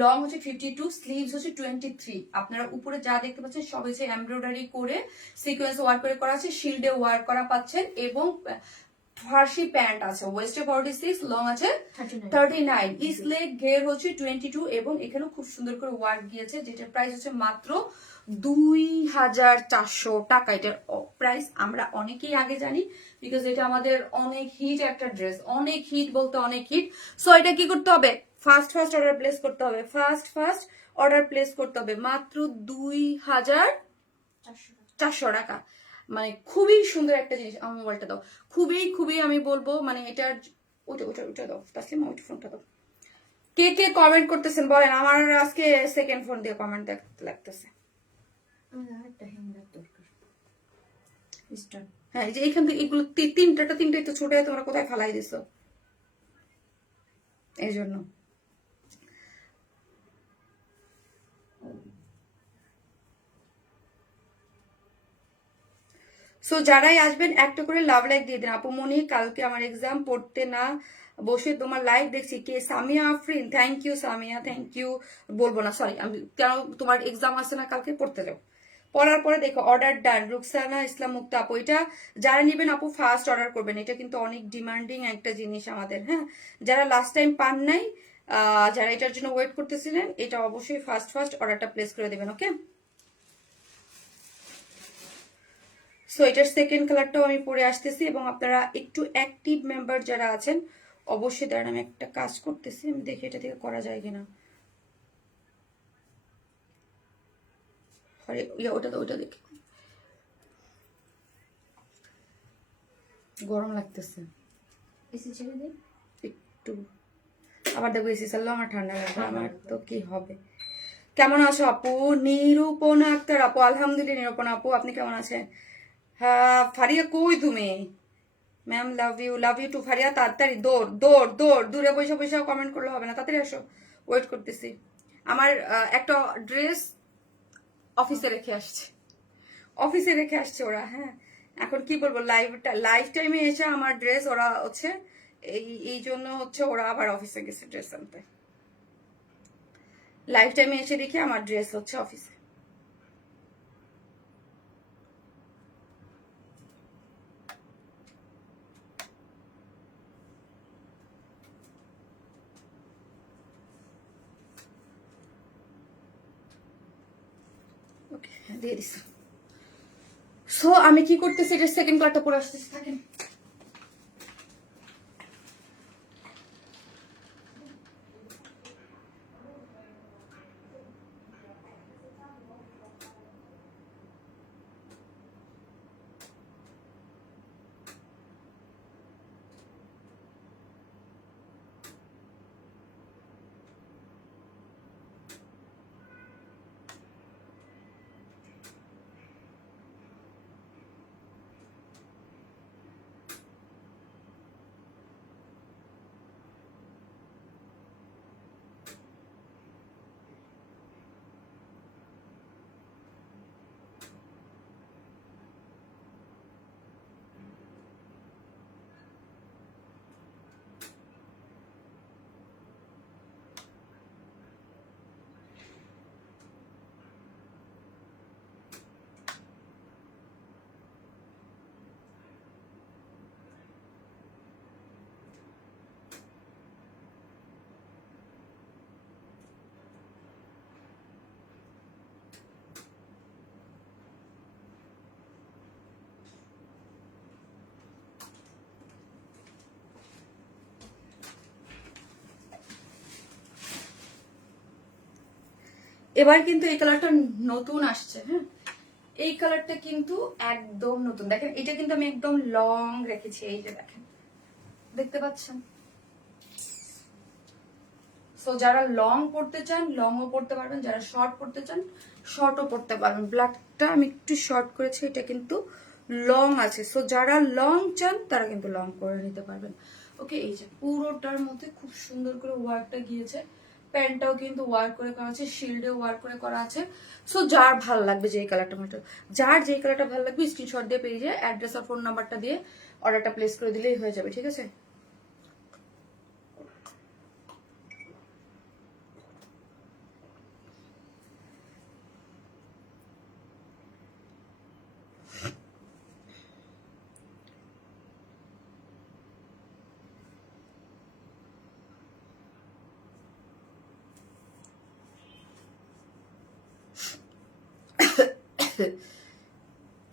লং হচ্ছে 52, স্লিভস হচ্ছে 23। আপনারা উপরে যা দেখতে পাচ্ছেন সব হচ্ছে এমব্রয়ডারি করে সিকোয়েন্স ওয়ার্ক করে করা আছে, শিল্ডে ওয়ার্ক করা পাচ্ছেন এবং ফার্সি প্যান্ট আছে, ওয়েস্টে 46, লং আছে 39, ইস্ট লেগ ঘের হচ্ছে 22 এবং এখানেও খুব সুন্দর করে ওয়ার্ক দিয়েছে, যেটার প্রাইস হচ্ছে মাত্র 2400 টাকা। এটার প্রাইস আমরা অনেকেই আগে জানি, বিকজ এটা আমাদের অনেক হিট একটা ড্রেস, অনেক হিট বলতে অনেক হিট। সো এটা কি করতে হবে, ফার্স্ট অর্ডার প্লেস করতে হবে, ফার্স্ট অর্ডার প্লেস করতে হবে মাত্র 2400 টাকা। মানে খুবই সুন্দর একটা জিনিস। আমার মোবাইলটা দাও, খুবই আমি বলবো মানে এটার ওটা দাও তাসলিমা, ওইটা ফোনটা দাও। কে কে কমেন্ট করতেছেন বলেন, আমার আজকে সেকেন্ড ফোন দিয়ে কমেন্ট দেখতে লাগতেছে। হ্যাঁ, এই যে এইখান থেকে এগুলো তিনটাই তো ছোট, তোমরা কোথায় ফালাই দিছো এই জন্য। সো যারাই আসবেন একটা করে লাভ লাইক দিয়ে দিন। আপু মনি, কালকে আমার এক্সাম, পড়তে না বসে তোমার লাইভ দেখছি। কে? Samia Afrin, thank you Samia, thank you বলবো না, সরি, আমি কেন, তোমার এক্সাম আছে না কালকে, পড়তে যাও। পড়ার পরে দেখো অর্ডার ডান। রুকসানা ইসলাম মুক্তা আপু, এটা যারা নেবেন আপু ফার্স্ট অর্ডার করবেন, এটা কিন্তু অনেক ডিমান্ডিং একটা জিনিস আমাদের, হ্যাঁ। যারা লাস্ট টাইম পান নাই, যারা এটার জন্য ওয়েট করতেছিলেন, এটা অবশ্যই ফার্স্ট অর্ডারটা প্লেস করে দেবেন, ওকে। সো এটার সেকেন্ড কালারটাও আমি পরে আসতেছি এবং আপনারা একটু অ্যাক্টিভ মেম্বার যারা আছেন অবশ্যই দাঁড়ান, আমি একটা কাজ করতেছি, আমি দেখি এটা থেকে করা যায় কিনা। ওটা দেখি, গরম লাগতেছে একটু, আবার দেখবো এসি চাললেও আমার ঠান্ডা লাগবে, আমার তো কি হবে। কেমন আছো আপু? নিরূপণা আক্তার আপু, আলহামদুলিল্লাহ। নিরূপণা আপু আপনি কেমন আছেন? হ্যাঁ ফারিয়া, কই তুমি? Ma'am love you too Faria. তাড়াতাড়ি দৌড়, দূরে বসে কমেন্ট করলে হবে না, তাড়াতাড়ি আসো, ওয়েট করতেছি। আমার একটা ড্রেস অফিসে রেখে আসছে ওরা, হ্যাঁ। এখন কি বলবো, লাইভ টাইমে এসে আমার ড্রেস ওরা হচ্ছে এই জন্য হচ্ছে ওরা আবার অফিসে গেছে ড্রেস আনতে। লাইভ টাইমে এসে দেখি আমার ড্রেস হচ্ছে অফিসে। দিয়ে দিস। সো আমি কি করতেছি, এটা সেকেন্ড কালারটা পরে আসতেছি, থাকেন। এবার কিন্তু এই কালারটা নতুন আসছে। হ্যাঁ, এই কালারটা কিন্তু একদম নতুন। দেখেন এটা কিন্তু আমি একদম লং রেখেছি, এই যে দেখেন, দেখতে পাচ্ছেন। সো যারা লং পড়তে চান লংও পড়তে পারবেন, যারা শর্ট পড়তে চান শর্টও পড়তে পারবেন। ব্ল্যাকটা আমি একটু শর্ট করেছি, এটা কিন্তু লং আছে। সো যারা লং চান তারা কিন্তু লং করে নিতে পারবেন। ওকে, এই যে পুরোটার মধ্যে খুব সুন্দর করে ওয়ার্কটা গিয়েছে। প্যান্টটাও কিন্তু ওয়ার্ক করে করা আছে, শিল্ডেও ওয়ার্ক করে করা আছে। সো যার ভালো লাগবে, যে কালারটা মতো, যার যে কালারটা ভালো লাগবে স্ক্রিনশট দিয়ে পেজে অ্যাড্রেস আর ফোন নাম্বারটা দিয়ে অর্ডারটা প্লেস করে দিলেই হয়ে যাবে। ঠিক আছে,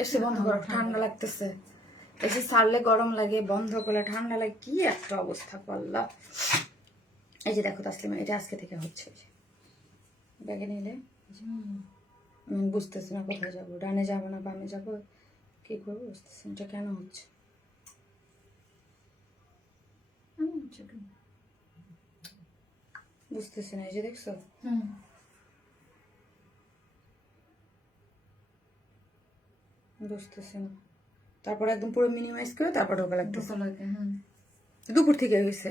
এসে বন্ধ করো, ঠান্ডা লাগতেছে। এসে ছাড়লে গরম লাগে, বন্ধ করলে ঠান্ডা লাগে, কি একটা অবস্থা পাল্লা। এই যে দেখো তাসলিমা, এটা আজকে থেকে হচ্ছে। ব্যাগে নিলে আমি বুঝতেছি না কোথায় যাবো, ডানে যাবো না বামে যাবো, কি করবো বুঝতেছি না, এটা কেন হচ্ছে বুঝতেছি না। এই যে দেখছো, বুঝতেছি না। তারপর একদম পুরো মিনিমাইজ করে তারপর ঢোকা লাগতেছে। দুপুর থেকে হয়েছে।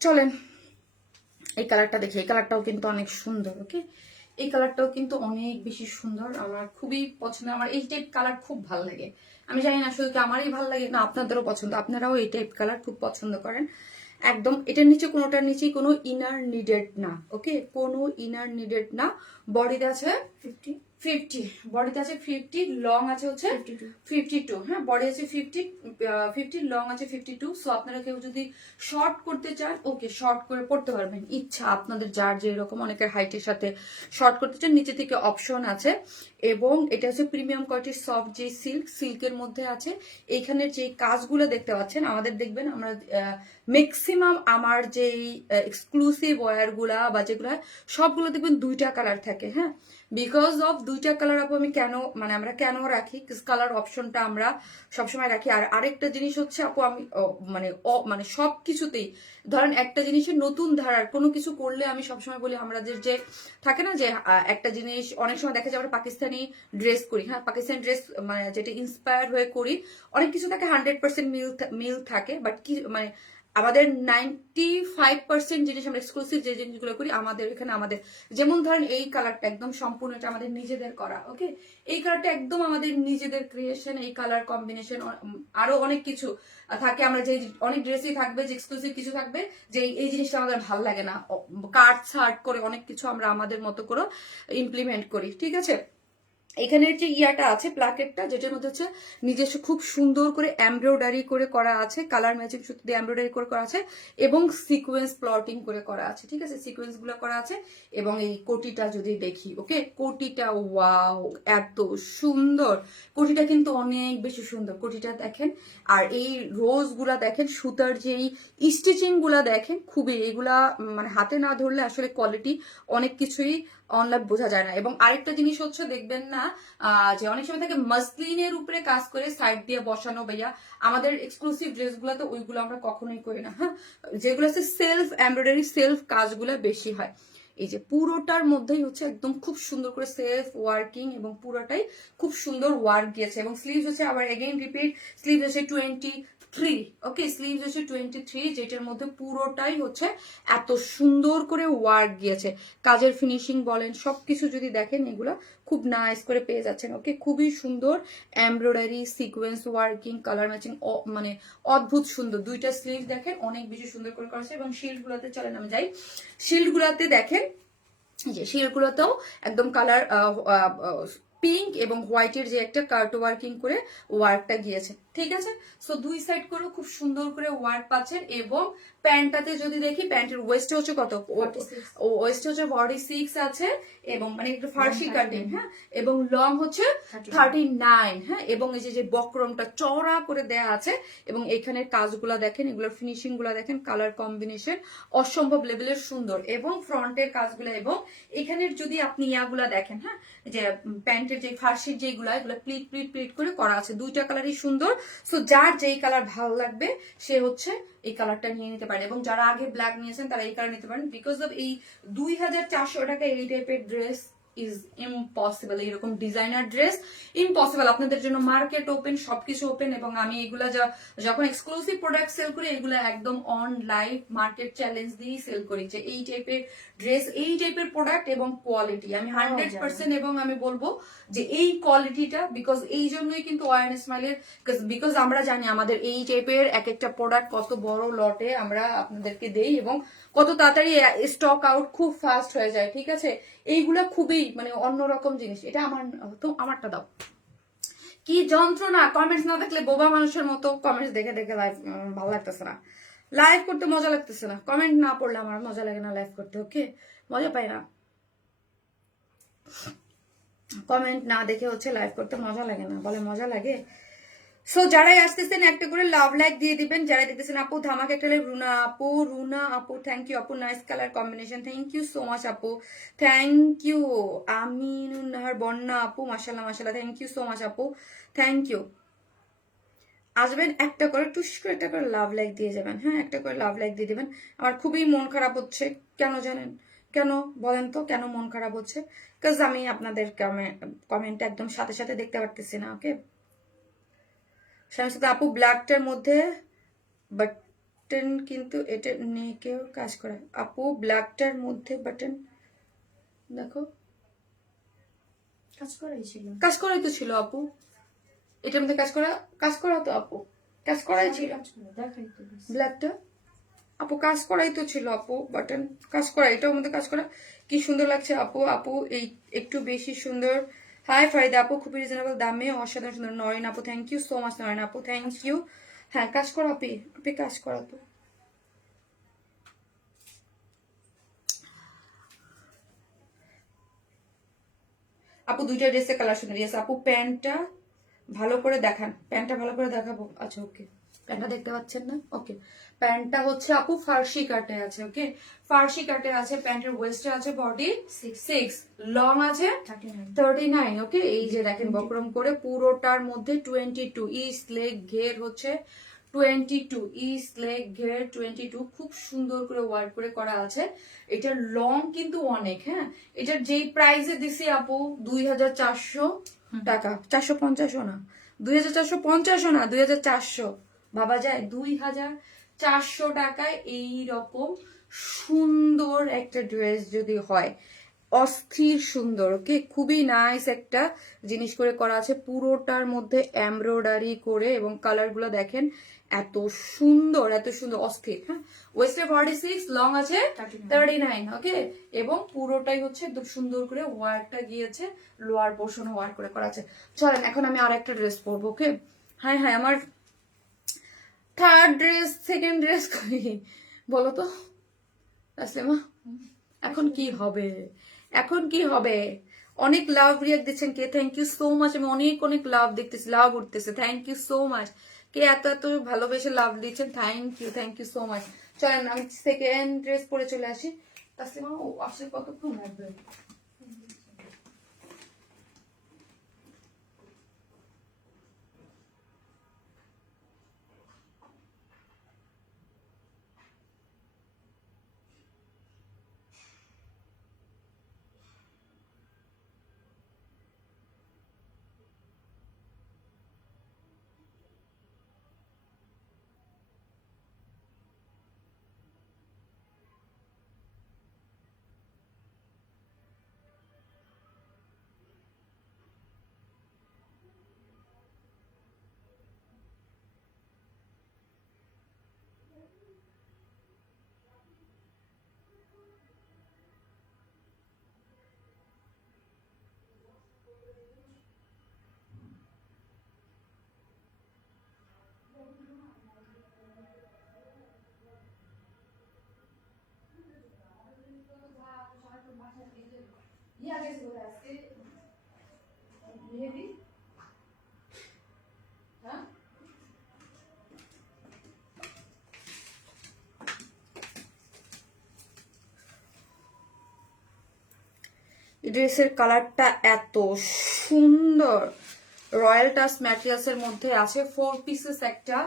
চলেন এই কালারটা দেখি, এই কালারটাও কিন্তু অনেক সুন্দর। ওকে, এই কালারটাও কিন্তু অনেক বেশি সুন্দর, আমার খুবই পছন্দ। আমার এই টাইপ কালার খুব ভালো লাগে। আমি জানি না শুধু কি আমারই ভালো লাগে না, আপনাদেরও পছন্দ, আপনারাও এই টাইপ কালার খুব পছন্দ করেন। একদম এটার নিচে কোনোটার নিচেই কোনো ইনার নিডেড না। ওকে, কোনো ইনার নিডেড না। বডিতে আছে 50, বডিতে আছে 50, লং আছে হচ্ছে 52। হ্যাঁ, বডি আছে 50, লং আছে 52। সো আপনারা কেউ যদি শর্ট করতে চান, ওকে শর্ট করে পড়তে পারবেন, ইচ্ছা আপনাদের যার যে এরকম, অনেকের হাইটের সাথে শর্ট করতে চান, নিচে থেকে অপশন আছে। এবং এটা হচ্ছে প্রিমিয়াম কোয়ালিটির সফট যে সিল্কের মধ্যে আছে। এইখানের যে কাজগুলো দেখতে পাচ্ছেন, আমাদের দেখবেন আমরা ম্যাক্সিমাম আমার যেই এক্সক্লুসিভ ওয়্যার গুলা বা যেগুলো সবগুলো দেখবেন দুইটা কালার থাকে। হ্যাঁ, বিকজ অফ দুইটা কালার আপু আমি কেন, মানে আমরা কেন রাখি, কালার অপশনটা আমরা সবসময় রাখি। আর আরেকটা জিনিস হচ্ছে আপু, আমি মানে সবকিছুতেই ধরেন একটা জিনিসের নতুন ধারার কোনো কিছু করলে আমি সবসময় বলি, আমাদের যে থাকে না যে একটা জিনিস অনেক সময় দেখা যায় আমরা পাকিস্তানি ড্রেস করি। হ্যাঁ, পাকিস্তানি ড্রেস মানে যেটা ইন্সপায়ার হয়ে করি, অনেক কিছু থাকে 100% মিল থাকে, বাট কি মানে আমাদের 95% জিনিস আমরা এক্সক্লুসিভ যে জিনিসগুলো করি আমাদের এখানে, আমাদের যেমন ধরেন এই কালারটা একদম সম্পূর্ণ এটা আমাদের নিজেদের করা। ওকে, এই কালারটা একদম আমাদের নিজেদের ক্রিয়েশন। এই কালার কম্বিনেশন আরো অনেক কিছু থাকে, আমরা যে অনেক ড্রেসই থাকবে যে এক্সক্লুসিভ কিছু থাকবে যে এই জিনিসটা আমাদের ভালো লাগে না, কাট ছাট করে অনেক কিছু আমরা আমাদের মতো করে ইমপ্লিমেন্ট করি। ঠিক আছে, এখানের যে ইয়াটা আছে প্লাকেটটা, যেটার মধ্যে হচ্ছে নিজস্ব খুব সুন্দর করে এমব্রয়ডারি করে করা আছে, কালার ম্যাচিং সুতো দিয়ে এমব্রয়ডারি করে করা আছে, এবং সিকোয়েন্স প্লটিং করে করা আছে। ঠিক আছে, সিকোয়েন্স গুলো করা আছে। এবং এই কোটিটা যদি দেখি, ওকে, কোটিটা ওয়াও, এত সুন্দর কোটিটা, কিন্তু অনেক বেশি সুন্দর কোটিটা দেখেন। আর এই রোজ গুলা দেখেন, সুতার যেই স্টিচিং গুলা দেখেন, খুবই এগুলা মানে হাতে না ধরলে আসলে কোয়ালিটি অনেক কিছুই অনলাইন বোঝা যায় না। এবং আরেকটা জিনিস হচ্ছে দেখবেন না যে অনেক সময় থাকে মাসলিনের উপরে কাজ করে সাইড দিয়ে বসানো, ভাইয়া আমাদের এক্সক্লুসিভ ড্রেসগুলোতে ওইগুলো আমরা কখনোই করি না। হ্যাঁ, যেগুলো আছে সেলফ এমব্রয়ডারি, সেলফ কাজগুলো বেশি হয়। এই যে পুরোটার মধ্যেই হচ্ছে একদম খুব সুন্দর করে সেলফ ওয়ার্কিং, এবং পুরোটাই খুব সুন্দর ওয়ার্ক গিয়েছে। এবং স্লিভস হচ্ছে আবার এগেইন রিপিট, স্লিভস হচ্ছে 23। ওকে, স্লিভস হচ্ছে 23, যেটার মধ্যে পুরোটাই হচ্ছে এত সুন্দর করে ওয়ার্ক গিয়েছে। কাজের ফিনিশিং বলেন সবকিছু যদি দেখেন, এগুলা খুব নাইস করে পেয়ে যাচ্ছেন। ওকে, খুবই সুন্দর embroidery, sequence working, colour matching, মানে অদ্ভুত সুন্দর। দুইটা স্লিভ দেখেন অনেক বেশি সুন্দর করে করেছে। এবং শিল্ড গুলাতে চলেন আমি যাই, শিল্ড গুলাতে দেখেন যে শিল্ড গুলোতেও একদম কালার পিঙ্ক এবং হোয়াইটের যে একটা কার্ট ওয়ার্কিং করে ওয়ার্কটা গিয়েছে, ঠিক আছে। সো দুই সাইড করে খুব সুন্দর করে ওয়ার্ক পাচ্ছেন। এবং প্যান্টটাতে যদি দেখি, প্যান্টের ওয়েস্টে হচ্ছে কত, 46 ওয়েস্টে হচ্ছে 46 আছে, এবং মানে একটু ফার্সি 39 কাটিং, হ্যাঁ, এবং লং হচ্ছে 39, হ্যাঁ, এবং এই যে বক্রমটা চওড়া করে দেয়া আছে, এবং এখানের কাজগুলা দেখেন, এগুলোর ফিনিশিং গুলা দেখেন, কালার কম্বিনেশন অসম্ভব লেভেলের সুন্দর, এবং ফ্রন্টের কাজগুলো, এবং এখানের যদি আপনি ইয়াগুলা দেখেন, হ্যাঁ, যে প্যান্টের যে ফার্সির যেগুলা, এগুলো প্লিট প্লিট প্লিট করে করা আছে, দুইটা কালারই সুন্দর। সো যার যেই কালার ভালো লাগবে সে হচ্ছে এই কালারটা নিয়ে নিতে পারেন, এবং যারা আগে ব্ল্যাক নিয়েছেন তারা এই কালার নিতে পারেন। বিকজ অফ এই 2400 টাকা এই টাইপের ড্রেস ইজ ইম্পসিবল, এইরকম ডিজাইনার ড্রেস ইম্পসিবল। আপনাদের জন্য মার্কেট ওপেন, সবকিছু ওপেন, এবং আমি এগুলা যখন এক্সক্লুসিভ প্রোডাক্ট সেল করি, এগুলা একদম অন লাইভ মার্কেট চ্যালেঞ্জ দিয়েই সেল করি, যে এই টাইপের ড্রেস, এই টাইপের প্রোডাক্ট এবং কোয়ালিটি আমি 100%, এবং আমি বলবো যে এই কোয়ালিটিটা, বিকজ এই জন্যই কিন্তু ওয়ান স্মাইলের, বিকজ আমরা জানি আমাদের এই টাইপের এক একটা প্রোডাক্ট কত বড় লটে আমরা আপনাদেরকে দেই, এবং কত তাড়াতাড়ি স্টক আউট খুব ফাস্ট হয়ে যায়, ঠিক আছে। এইগুলা খুবই মানে অন্যরকম জিনিস। এটা আমার তো, আমারটা দাও। কি যন্ত্রণা, কমেন্টস না দেখলে বোবা মানুষের মতো কমেন্টস দেখে দেখে লাইভ ভালো লাগতেছে না, লাইভ করতে মজা লাগতেছে না, কমেন্ট না পড়লে আমার মজা লাগে না লাইভ করতে, ওকে, মজা পাই না, কমেন্ট না দেখে হচ্ছে লাইভ করতে মজা লাগে না, বলে মজা লাগে। সো যারাই আসতেছেন একটা করে লাভ লাইক দিয়ে দিবেন। যারা দেখতেছেন আপু ধামাক একটা লাইক, রুনা আপু থ্যাংক ইউ আপু, nice colour combination, thank you so much আপু, থ্যাংক ইউ। আমিনুন্নাহার বন্যা আপু, মাশাল্লাহ মাশাল্লাহ, থ্যাংক ইউ সো মাচ আপু, থ্যাংক ইউ। আসবেন একটা করে টুস করে একটা করে লাভ লাইক দিয়ে যাবেন, হ্যাঁ, একটা করে লাভ লাইক দিয়ে দিবেন। আমার খুবই মন খারাপ হচ্ছে, কেন জানেন, কেন বলেন তো কেন মন খারাপ হচ্ছে? বিকজ আমি আপনাদের কমেন্ট একদম সাথে সাথে দেখতে পারতেছি না, ওকে। শামসুদ আপু ব্ল্যাকটার মধ্যে বাটন কিন্তু এটা নেকেও কাজ করা, আপু ব্ল্যাকটার মধ্যে বাটন দেখো, কাজ করাই ছিল, কাজ করাই তো ছিল আপু, এটার মধ্যে কাজ করা তো আপু, কাজ করাই ছিল দেখাই তো ব্ল্যাকটা, আপু কাজ করাই তো ছিল আপু, বাটন কাজ করা, এটার মধ্যে কাজ করা, কি সুন্দর লাগছে আপু, আপু এই একটু বেশি সুন্দর। হাই ফারিদা আপু, খুবই রিজনেবল দামে অসাধারণ সুন্দর। নরেন আপু thank you so much, Naren আপু থ্যাংক ইউ। হ্যাঁ কাজ করো আপি, আপনি কাজ করা তো। আপু দুইটা ড্রেসের কালার সুন্দর, ইয়েস আপু প্যান্টটা ভালো করে দেখান, প্যান্টটা ভালো করে দেখাবো, আচ্ছা ওকে, প্যান্টটা দেখতে পাচ্ছেন না, ওকে। প্যান্টটা হচ্ছে আপু ফার্সি কাটে আছে, ওকে, ফার্সি কাটে আছে, প্যান্টের ওয়েস্টে আছে 46, লং আছে 39, ওকে। এই যে দেখেন বক্রম করে পুরোটার মধ্যে 22, ইস্ট লেগ ঘের হচ্ছে 22, ইস্ট লেগ ঘের 22, খুব সুন্দর করে ওয়ার্ক করে করা আছে। এটার লং কিন্তু অনেক, হ্যাঁ, এটার যেই প্রাইসে দিছি আপু 2400 টাকা, 450 না, 2450 না, 2400 ভাবা যায়, 2400 টাকায় এই রকম সুন্দর একটা ড্রেস যদি হয়, অস্থির সুন্দর, ওকে, খুবই নাইস একটা জিনিস করে করা আছে, পুরোটার মধ্যে এমব্রয়ডারি করে, এবং কালার গুলো দেখেন এত সুন্দর, এত সুন্দর, অস্থির, হ্যাঁ। ওয়েস্টে 46, লং আছে 39, ওকে, এবং পুরোটাই হচ্ছে একদম সুন্দর করে ওয়ার্কটা গিয়েছে, লোয়ার পোর্শন ওয়ার্ক করে করা আছে। চলেন এখন আমি আর একটা ড্রেস পরবো, ওকে। হ্যাঁ হ্যাঁ, আমার থার্ড ড্রেস, সেকেন্ড ড্রেস করি বলো তো তাসলিমা, এখন কি হবে, এখন কি হবে? অনেক লাভ রিয়াক্ট দিচ্ছেন কে, থ্যাংক ইউ সো মাচ, আমি অনেক অনেক লাভ দেখতেছি, লাভ উঠতেছে, থ্যাংক ইউ সো মাচ, কে এত এত ভালোবেসে লাভ দিচ্ছেন, থ্যাংক ইউ সো মাচ। চলেন আমি সেকেন্ড ড্রেস পরে চলে আসি। তাসলিমা ও আসলে কতক্ষণ লাগবে? হ্যাঁ এই ড্রেসের কালারটা এত সুন্দর, রয়্যাল টাচ ম্যাটেরিয়ালসের মধ্যে আছে, 4 পিসেস একটা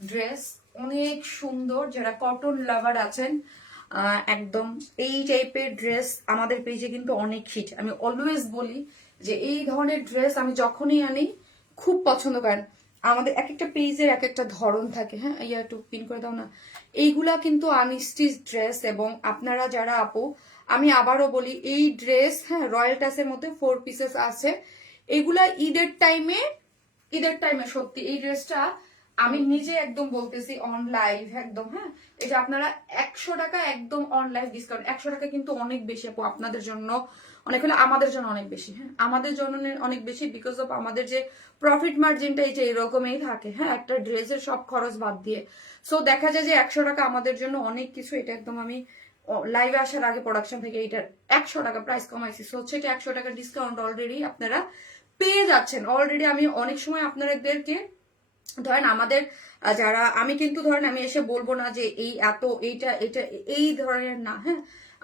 ড্রেস, অনেক সুন্দর। যারা কটন লাভার আছেন একদম এই টাইপের ড্রেস আমাদের পেজে কিন্তু অনেক হিট। আমি অলওয়েজ বলি যে এই ধরনের ড্রেস আমি যখনই আনি খুব পছন্দ করেন। আমাদের এক একটা পেজের এক একটা ধরন থাকে। হ্যাঁ, ইয়া একটু পিন করে দাও না। এইগুলা কিন্তু আনস্টিচ ড্রেস, এবং আপনারা যারা আপু, আমি আবারও বলি এই ড্রেস, হ্যাঁ, রয়্যাল টাচের মধ্যে 4 পিসেস আছে। এগুলা ঈদের টাইমে সত্যি এই ড্রেসটা আমি নিজে একদম বলতেছি অন লাইভ একদম। হ্যাঁ, এটা আপনারা 100 টাকা একদম অন লাইভ ডিসকাউন্ট। 100 টাকা কিন্তু অনেক বেশি আপু, আপনাদের জন্য অনেক হলে আমাদের জন্য অনেক বেশি। হ্যাঁ, আমাদের জন্য অনেক বেশি, বিকজ অফ আমাদের যে প্রফিট মার্জিনটা এই যে এরকমই থাকে। হ্যাঁ, একটা ড্রেসের সব খরচ বাদ দিয়ে। সো দেখা যায় যে 100 টাকা আমাদের জন্য অনেক কিছু। এটা একদম আমি লাইভে আসার আগে প্রোডাকশন থেকে এটার 100 টাকা প্রাইস কমাইছি। সো হচ্ছে এটা 100 টাকা ডিসকাউন্ট অলরেডি আপনারা পেয়ে যাচ্ছেন। অলরেডি আমি অনেক সময় আপনাদেরকে ধরেন আমাদের যারা, আমি কিন্তু ধরেন আমি এসে বলবো না যে এই এত এইটা এটা এই ধরনের না। হ্যাঁ,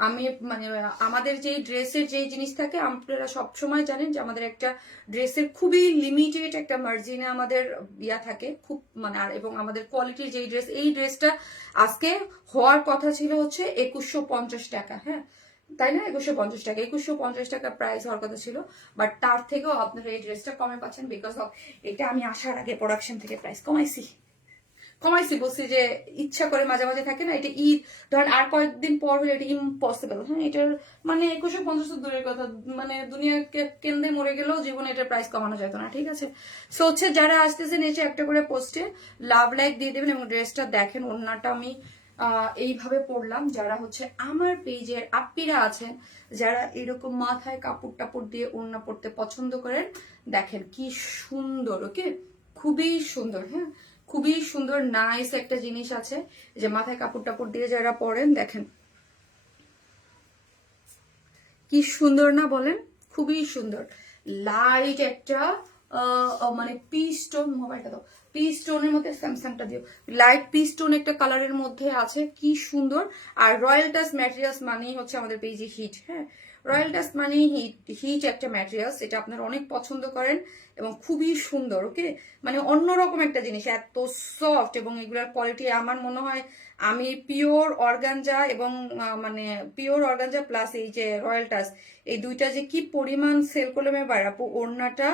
আমি মানে আমাদের যে ড্রেসের যে জিনিস থাকে, আপনারা সবসময় জানেন যে আমাদের একটা ড্রেসের খুবই লিমিটেড একটা মার্জিনে আমাদের ইয়া থাকে খুব মানে, আর এবং আমাদের কোয়ালিটির যে ড্রেস, এই ড্রেসটা আজকে হওয়ার কথা ছিল হচ্ছে 2150 টাকা। হ্যাঁ, তাই না, 2150 টাকা, 2150 টাকা প্রাইস হওয়ার কথা ছিল। বাট তার থেকেও আপনারা এই ড্রেসটা কমে পাচ্ছেন, বিকজ অফ এটা আমি আসার আগে প্রোডাকশন থেকে প্রাইস কমাইছি বলছি যে ইচ্ছা করে মাঝে মাঝে থাকে না, এটা ঈদ ধরেন আর কয়েকদিন পর হলে এটা ইম্পসিবল। হ্যাঁ, এটার মানে 2150 দূরের কথা, মানে দুনিয়া কেন্দ্রে মরে গেলেও জীবনে এটার প্রাইস কমানো যেত না। ঠিক আছে, সো হচ্ছে যারা আসতেছেন এসে একটা করে পোস্টে লাভ লাইক দিয়ে দেবেন, এবং ড্রেসটা দেখেন। ওড়নাটা আমি এইভাবে পড়লাম। যারা হচ্ছে আমার পেজের আপ্পিরা আছেন, যারা এরকম মাথায় কাপড় টাপড় দিয়ে ওড়না পড়তে পছন্দ করেন, দেখেন কি সুন্দর। ওকে, খুবই সুন্দর। হ্যাঁ, খুবই সুন্দর, নাইস একটা জিনিস আছে যে মাথায় কাপড় টাপড় দিয়ে যারা পরেন, দেখেন কি সুন্দর না বলেন? খুবই সুন্দর। লাইট একটা মানে পিস স্টোন, মোবাইলটা দাও, পিস স্টোনের মধ্যে, স্যামসাংটা দিও, লাইট পিস স্টোন একটা কালারের মধ্যে আছে, কি সুন্দর। আর রয়্যাল টাচ ম্যাটেরিয়ালস মানেই হচ্ছে আমাদের পেজে হিট। হ্যাঁ, রয়্যাল টাচ মানেই হিট একটা ম্যাটেরিয়ালস, এটা আপনারা অনেক পছন্দ করেন এবং খুবই সুন্দর। ওকে, মানে অন্যরকম একটা জিনিস, এত সফট, এবং এগুলার কোয়ালিটি আমার মনে হয় আমি পিওর অর্গানজা এবং মানে পিওর অর্গানজা প্লাস এই যে রয়্যাল টাচ, এই দুইটা যে কি পরিমাণ সেল করলাম এবার আপু। ওড়নাটা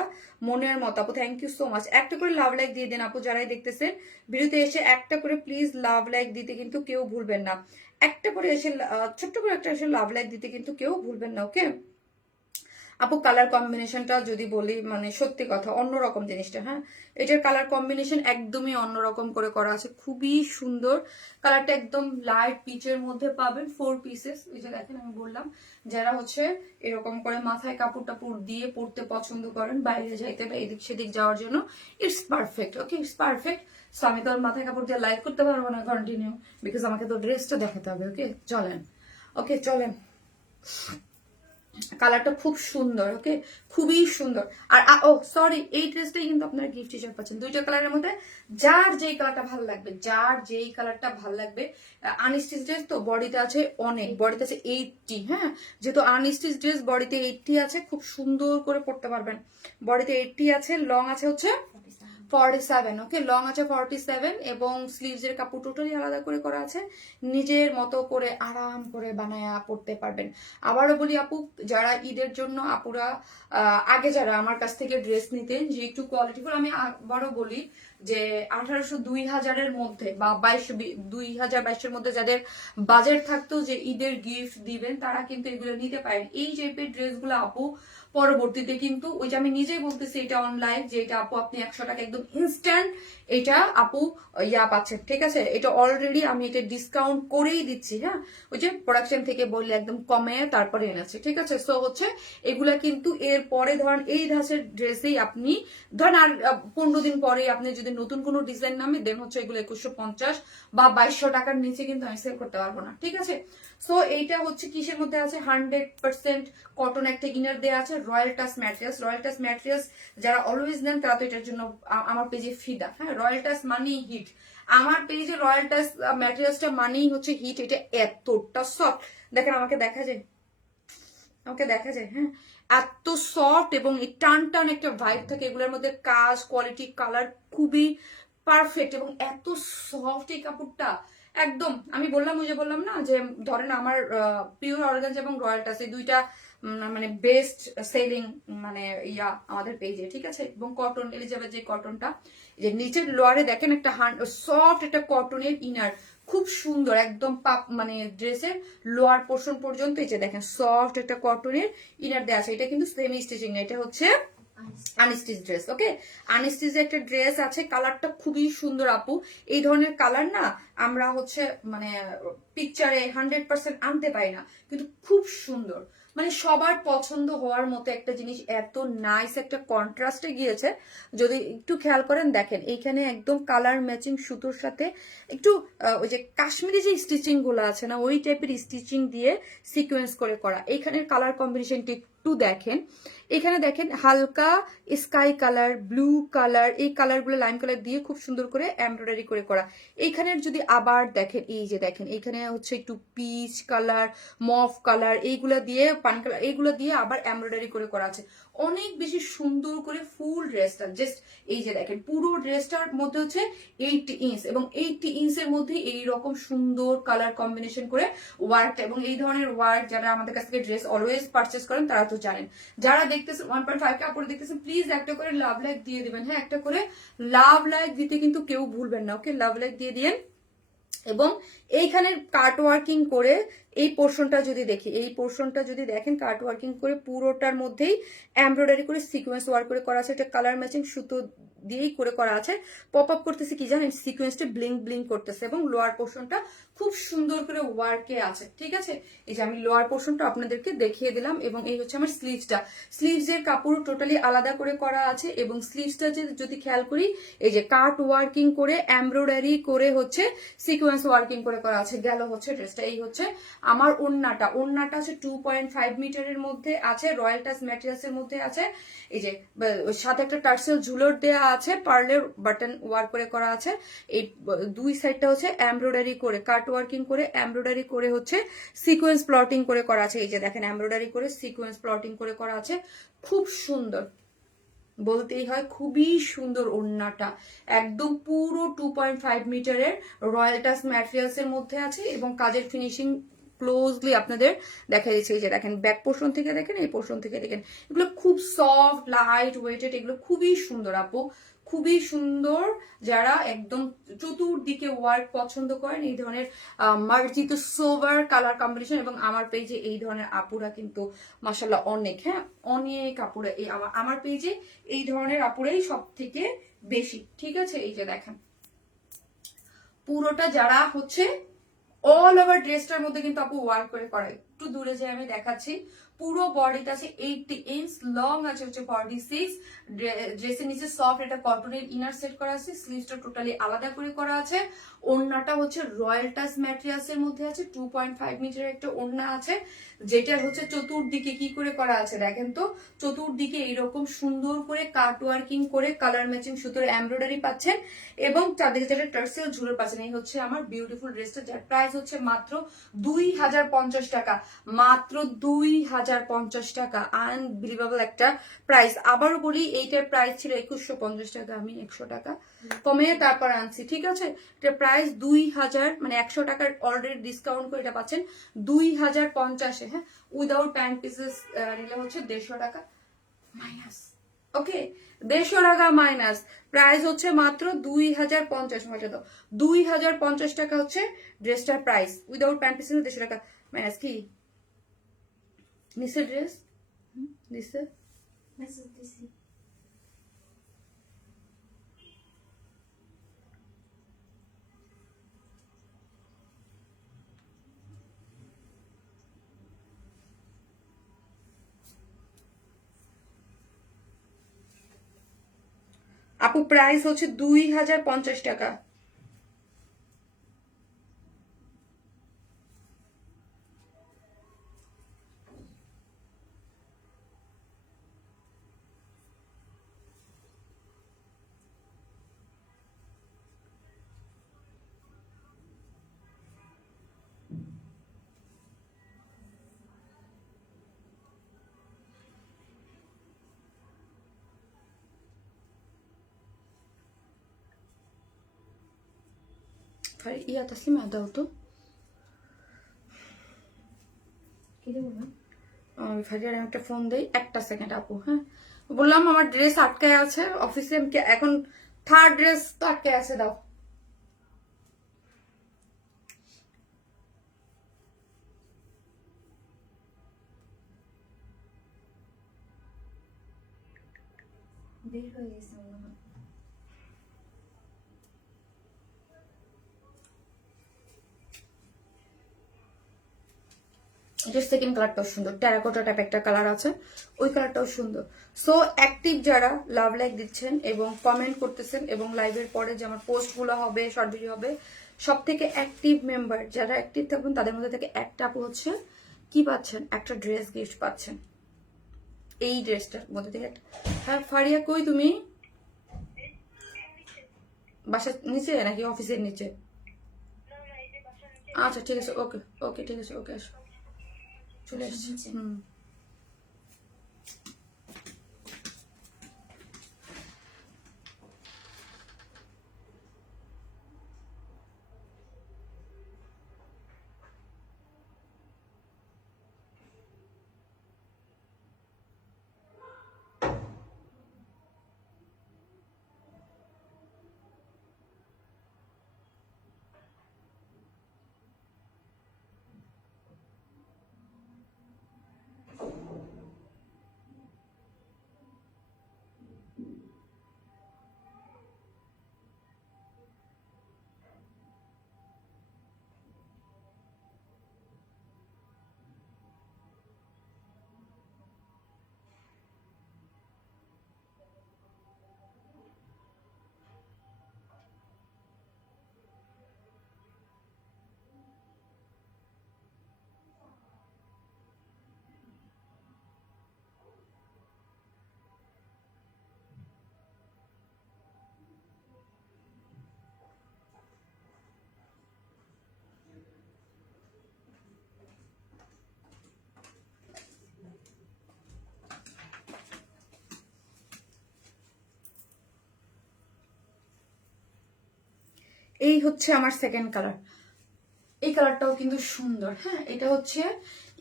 মনের মতো আপু, থ্যাংক ইউ সো মাচ। একটা করে লাভ লাইক দিয়ে দেন আপু, যারাই দেখতেছেন ভিডিওতে এসে একটা করে প্লিজ লাভ লাইক দিতে কিন্তু কেউ ভুলবেন না। একটা করে এসে ছোট্ট করে একটা এসে লাভ লাইক দিতে কিন্তু কেউ ভুলবেন না। ওকে আপু, কালার কম্বিনেশনটা যদি বলি, মানে সত্যি কথা অন্যরকম জিনিসটা। হ্যাঁ, এটার কালার কম্বিনেশন একদমই অন্যরকম করে করা আছে, খুবই সুন্দর। কালারটা একদম লাইট পিচের মধ্যে পাবেন, 4 পিসেস। এই যে দেখেন, আমি বললাম যারা হচ্ছে এরকম করে মাথায় কাপড় টাপড় দিয়ে পড়তে পছন্দ করেন, বাইরে যাইতে বা এদিক সেদিক যাওয়ার জন্য, it's perfect. Okay, it's perfect. So আমি তো আর মাথায় কাপড় দিয়ে লাইভ করতে পারবো না কন্টিনিউ, বিকজ আমাকে তো ড্রেসটা দেখাতে হবে। ওকে চলেন, ওকে চলেন। কালারটা খুব সুন্দর। ওকে, খুবই সুন্দর। আর ও সরি, এই ড্রেসটাই কিন্তু আপনারা গিফট হিসেবে পাচ্ছেন। দুইটা কালারের মধ্যে যার যেই কালারটা ভালো লাগবে, যার যেই কালারটা ভালো লাগবে। আনস্টিচ ড্রেস তো বডিতে আছে অনেক, বডিতে আছে 80। হ্যাঁ, যেহেতু আনস্টিচ ড্রেস বডিতে 80 আছে, খুব সুন্দর করে পড়তে পারবেন। বডিতে 80 আছে, লং আছে হচ্ছে 47। ওকে, লং আছে 47, এবং স্লিভস এর কাপড় টোটালি আলাদা করে করা আছে। নিজের মতো করে আরাম করে বানায়া পড়তে পারবেন। আবারও বলি আপু, যারা ঈদের জন্য আপুরা আগে যারা আমার কাছ থেকে ড্রেস নিতেন যে একটু কোয়ালিটিফুল, আমি আবারও বলি যে 1800-2000 মধ্যে বা 2022 মধ্যে যাদের বাজেট থাকতো যে ঈদের গিফট দিবেন, তারা কিন্তু এগুলো নিতে পারেন। এই টাইপের ড্রেসগুলো আপু পরবর্তীতে কিন্তু ওই যে আমি নিজেই বলতেছি এটা অন লাইভ যে এটা আপু আপনি 100 টাকা একদম ইনস্ট্যান্ট এটা আপু পাচ্ছেন, ঠিক আছে। এটা অলরেডি আমি এটা ডিসকাউন্ট করেই দিচ্ছি, হ্যাঁ, ওই যে প্রোডাকশন থেকে বললে একদম কমে তারপরে এনেছে, ঠিক আছে। সো হচ্ছে এগুলা কিন্তু এর পরে ধরেন এই ধাঁচের ড্রেসেই আপনি ধরেন আর 15 দিন পরে আপনি যদি নতুন কোনো ডিজাইন নামে দেন হচ্ছে এগুলো 2150 বা 2200 টাকার নিচে কিন্তু আমি সেল করতে পারবো না, ঠিক আছে। সো এইটা হচ্ছে কিসের মধ্যে আছে, 100% কটন একটা ইনার দেওয়া আছে, royal touch materials. Royal touch materials যারা অলওয়েজ নেন তারা তো এটার জন্য আমার পেজে ফিদা, হ্যাঁ। রয়্যাল টাচ মানেই হিট, আমার পেজে রয়্যাল টাচ ম্যাটেরিয়ালসটা মানেই হচ্ছে হিট। এটা এতটা সফট, দেখেন আমাকে দেখা যায়, হ্যাঁ, এত সফট এবং এই টান টান একটা ভাইব থাকে এগুলোর মধ্যে। কাজ, কোয়ালিটি, কালার খুবই পারফেক্ট এবং এত সফট এই কাপড়টা একদম। আমি বললাম ওই যে বললাম না যে ধরেন আমার পিওর অর্গানজা এবং রয়্যাল টাচ এই দুইটা মানে বেস্ট সেলিং মানে আমাদের পেজে, ঠিক আছে। এবং কটন, এলিজাবেথ যে কটনটা, যে নিচের লোয়ারে দেখেন একটা সফট একটা কটনের ইনার, খুব সুন্দর একদম মানে ড্রেসের লোয়ার পোর্শন পর্যন্ত এই যে দেখেন সফট একটা কটনের ইনার দেওয়া আছে। এটা কিন্তু সেমি স্টিচিং না, এটা হচ্ছে আনস্টিচ ড্রেস, ওকে। আনস্টিচ একটা ড্রেস আছে, কালারটা খুবই সুন্দর আপু। এই ধরনের কালার না আমরা হচ্ছে মানে পিকচারে 100% আনতে পারি না, কিন্তু খুব সুন্দর, মানে সবার পছন্দ হওয়ার মতো একটা জিনিস। এত নাইস একটা কন্ট্রাস্টে গিয়েছে, যদি একটু খেয়াল করেন দেখেন এইখানে একদম কালার ম্যাচিং সুতোর সাথে একটু ওই যে কাশ্মীরি যে স্টিচিং গুলো আছে না ওই টাইপের স্টিচিং দিয়ে সিকোয়েন্স করে করা। এইখানের কালার কম্বিনেশনটি একটু দেখেন, এখানে দেখেন হালকা স্কাই কালার, ব্লু কালার, এই কালারগুলো লাইম কালার দিয়ে খুব সুন্দর করে এমব্রয়ডারি করে করা। এইখানের যদি আবার দেখেন এই যে দেখেন এইখানে হচ্ছে একটু পিচ কালার, মফ কালার, এইগুলা দিয়ে পান কালার, এইগুলো দিয়ে আবার এমব্রয়ডারি করে করা আছে। অনেক বেশি সুন্দর করে ফুল ড্রেসটা জাস্ট এই যে দেখেন পুরো ড্রেসটার মধ্যে হচ্ছে 80 ইঞ্চ এবং 80 ইঞ্চের মধ্যে এইরকম সুন্দর কালার কম্বিনেশন করে ওয়ার্কটা। এবং এই ধরনের ওয়ার্ক যারা আমাদের কাছ থেকে ড্রেস অলওয়েজ পারচেস করেন তারা তো জানেন। যারা দেখতেছেন 1.5 কাপড় দেখতেছেন প্লিজ একটা করে লাভ লাইক দিয়ে দিবেন, হ্যাঁ, একটা করে লাভ লাইক দিতে কিন্তু কেউ ভুলবেন না, ওকে। লাভ লাইক দিয়ে দিয়েন। এবং এইখানে কাট ওয়ার্কিং করে এই পোর্শনটা যদি দেখি, এই পোর্শনটা যদি দেখেন কাট ওয়ার্কিং করে পুরোটার মধ্যেই এমব্রয়ডারি করে সিকোয়েন্স ওয়ার্ক করে করা আছে। এটা কালার ম্যাচিং সুতো দিয়েই করে করা আছে। পপ আপ করতেছে কি জানেন, সিকোয়েন্সটা ব্লিং ব্লিং করতেছে এবং লোয়ার পোর্শনটা খুব সুন্দর করে ওয়ার্কে আছে, ঠিক আছে। এই যে আমি লোয়ার পোর্শনটা আপনাদেরকে দেখিয়ে দিলাম। এবং এই হচ্ছে আমার স্লিভসটা, স্লিভসের কাপড় টোটালি আলাদা করে করা আছে। এবং স্লিভসটা যদি খেয়াল করি এই যে কাট ওয়ার্কিং করে এমব্রয়ডারি করে হচ্ছে সিকোয়েন্স ওয়ার্কিং করে করা আছে। গেল হচ্ছে ড্রেসটা, এই হচ্ছে আমার ওড়নাটা। ওড়নাটা আছে 2.5 মিটারের মধ্যে আছে, রয়্যাল টাচ ম্যাটেরিয়ালস এর মধ্যে আছে। এই যে সাথে একটা টার্সেল ঝুলোর দেয়া আছে, পার্লের বাটন ওয়ার্ক করে করা আছে। এই দুই সাইডটা হচ্ছে এমব্রয়ডারি করে কাট ওয়ার্কিং করে এমব্রয়ডারি করে হচ্ছে সিকোয়েন্স প্লটিং করে করা আছে। এই যে দেখেন এমব্রয়ডারি করে সিকোয়েন্স প্লটিং করে করা আছে, খুব সুন্দর, বলতেই হয় খুবই সুন্দর ওড়নাটা। একদম পুরো 2.5 মিটারের রয়্যাল টাচ ম্যাটেরিয়ালস এর মধ্যে আছে এবং কাজের ফিনিশিং ক্লোজলি আপনাদের দেখা দিচ্ছে। এই যে দেখেন ব্যাক পোর্শন থেকে দেখেন, এই পোর্শন থেকে দেখেন, এগুলো খুব সফট লাইট ওয়েটেড, এগুলো খুবই সুন্দর আপু, খুবই সুন্দর। যারা একদম চতুর্দিকে ওয়ার্ক পছন্দ করেন এই ধরনের মার্জিত সোভার কালার কম্বিনেশন, এবং আমার পেজে এই ধরনের আপুরা কিন্তু মাশাআল্লাহ অনেক, হ্যাঁ, অনেক আপুরা এই আমার পেজে এই ধরনের আপুরাই সব থেকে বেশি, ঠিক আছে। এই যে দেখেন পুরোটা যারা হচ্ছে অল ওভার ড্রেসটার মধ্যে কিন্তু আপু ওয়ার্ক করে করে। একটু দূরে যে আমি দেখাচ্ছি, পুরো বডিটা আছে 80 ইঞ্চ, লং আছে হচ্ছে 46, ড্রেসের নিচে সফট এটা কটনের ইনার সেট করা আছে, স্লিভসটা টোটালি আলাদা করে করা আছে। ওড়নাটা হচ্ছে রয়্যাল টাচ ম্যাটেরিয়ালস এর মধ্যে আছে, 2.5 মিটারের একটা ওড়না আছে, যেটা হচ্ছে চতুর্দিকে কি করে করা আছে দেখেন তো, চতুর্দিকে এইরকম সুন্দর করে কাট ওয়ার্কিং করে কালার ম্যাচিং সুতোর এমব্রয়ডারি পাচ্ছেন এবং চারদিকে যেটা টার্সেল ঝুলো পাচ্ছেন। এই হচ্ছে আমার বিউটিফুল ড্রেসটা, যার প্রাইস হচ্ছে মাত্র 2050 টাকা, মাত্র 2050 টাকা। আনবিলিভেবল একটা প্রাইস। আবারও বলি এইটার প্রাইস ছিল 2150 টাকা, আমি 100 টাকা কমে তারপর আনছি, ঠিক আছে। এটা প্রাইস 2000, মানে 100 টাকার অলরেডি ডিসকাউন্ট করে এটা পাচ্ছেন 2050-এ, হ্যাঁ। উইদাউট প্যান্ট পিসেস নিলে হচ্ছে 150 টাকা মাইনাস, ওকে, 150 টাকা মাইনাস। প্রাইস হচ্ছে মাত্র 2050, 2050 টাকা হচ্ছে ড্রেসটার প্রাইস। উইদাউট প্যান্ট পিসেস 150 টাকা মাইনাস। কি নিচে ড্রেস নিচে মেসেজ দিছি। আপু প্রাইস হচ্ছে 2050 টাকা। ইয়া তাসলিমা দাও তো। কি দেবো না? আমি ফারিয়ার একটা ফোন দেই, একটা সেকেন্ড আপু। হ্যাঁ, বললাম আমার ড্রেস আটকায় আছে অফিসে, আমি এখন থার্ড ড্রেস তো আটকায় আছে, দাও। বের হয়ে গেছে মনে হয়। এটার সেকেন্ড কালারটাও সুন্দর, টেরাকোটা টাইপ একটা কালার আছে, ওই কালারটাও সুন্দর। সো অ্যাক্টিভ যারা লাভ লাইক দিচ্ছেন এবং কমেন্ট করতেছেন এবং লাইভের পরে যে আমার পোস্টগুলো হবে, শর্ট ভিডিও হবে, সব থেকে অ্যাক্টিভ মেম্বার যারা অ্যাক্টিভ থাকবেন তাদের মধ্যে থেকে একটা আপু হচ্ছে কি পাচ্ছেন, একটা ড্রেস গিফট পাচ্ছেন। এই ড্রেসটার মধ্যে থেকে একটা। হ্যাঁ ফারিয়া, কই তুমি? বাসার নিচে নাকি অফিসের নিচে? আচ্ছা ঠিক আছে, ওকে ওকে, ঠিক আছে, ওকে আসো, চলে আসছি। হুম, এই হচ্ছে আমার সেকেন্ড কালার। এই কালারটাও কিন্তু সুন্দর। হ্যাঁ, এটা হচ্ছে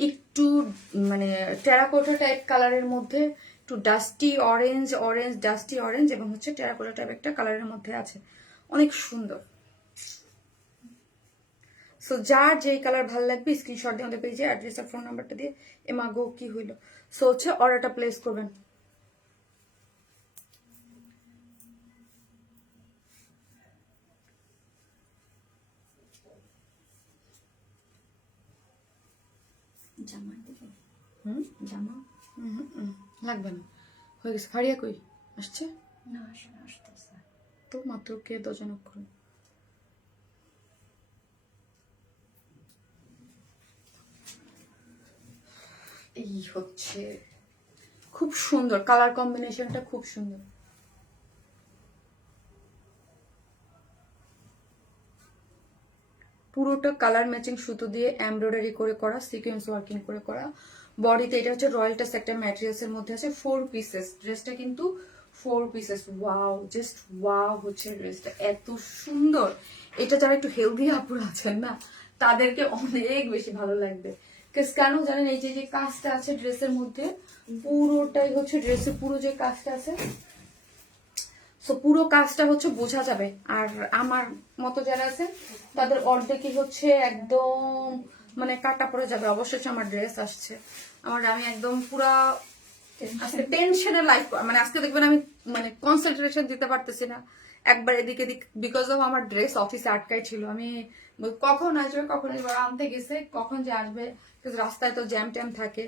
একটু মানে টেরাকোটা টাইপ কালারের মধ্যে, একটু ডাস্টি অরেঞ্জ, ডাস্টি অরেঞ্জ এবং হচ্ছে টেরাকোটা টাইপ একটা কালারের মধ্যে আছে, অনেক সুন্দর। সো যার যেই কালার ভালো লাগবে স্ক্রিনশট দিয়ে আমাদের পেজে অ্যাড্রেস আর ফোন নাম্বারটা দিয়ে এমাগো কি হইলো, সো হচ্ছে অর্ডারটা প্লেস করবেন। জামা দেবো? হুম, জামা লাগবে না, হয়ে গেছে। ফারিয়া কই আসছে? না, আসলে আসতেছে। তো মাত্র কে দশজনক করুন। এই হচ্ছে খুব সুন্দর কালার কম্বিনেশনটা, খুব সুন্দর। পুরোটা কালার ম্যাচিং সুতো দিয়ে এমব্রয়ডারি করে করা, সিকোয়েন্স ওয়ার্কিং করে করা। বডিতে এটা হচ্ছে রয়্যালটাস একটা ম্যাটেরিয়ালস এর মধ্যে আছে, 4 পিসেস। ড্রেসটা কিন্তু 4 পিসেস। ওয়াও, জাস্ট ওয়াও হচ্ছে ড্রেসটা, এত সুন্দর। এটা যারা একটু হেলদি আপুর আছেন না, তাদেরকে অনেক বেশি ভালো লাগবে। কেন জানেন, এই যে যে কাজটা আছে ড্রেসের মধ্যে, পুরোটাই হচ্ছে ড্রেসের পুরো যে কাজটা আছে, সো পুরো কাজটা হচ্ছে বোঝা যাবে। আর আমার মতো যারা আছে তাদের অর্ধেকই হচ্ছে একদম মানে কাটা পড়ে যাবে। অবশ্যই আমার ড্রেস আসছে, আমি একদম পুরা আজকে টেনশনের লাইফ, মানে আজকে দেখবেন আমি মানে কনসেন্ট্রেশন দিতে পারতেছি না, একবার এদিকে দিক, বিকজ অফ আমার ড্রেস অফিসে আটকাই ছিল। আমি কখন আসবে, কখন এবার আনতে গেছে, কখন যে আসবে, রাস্তায় তো জ্যাম ট্যাম থাকে।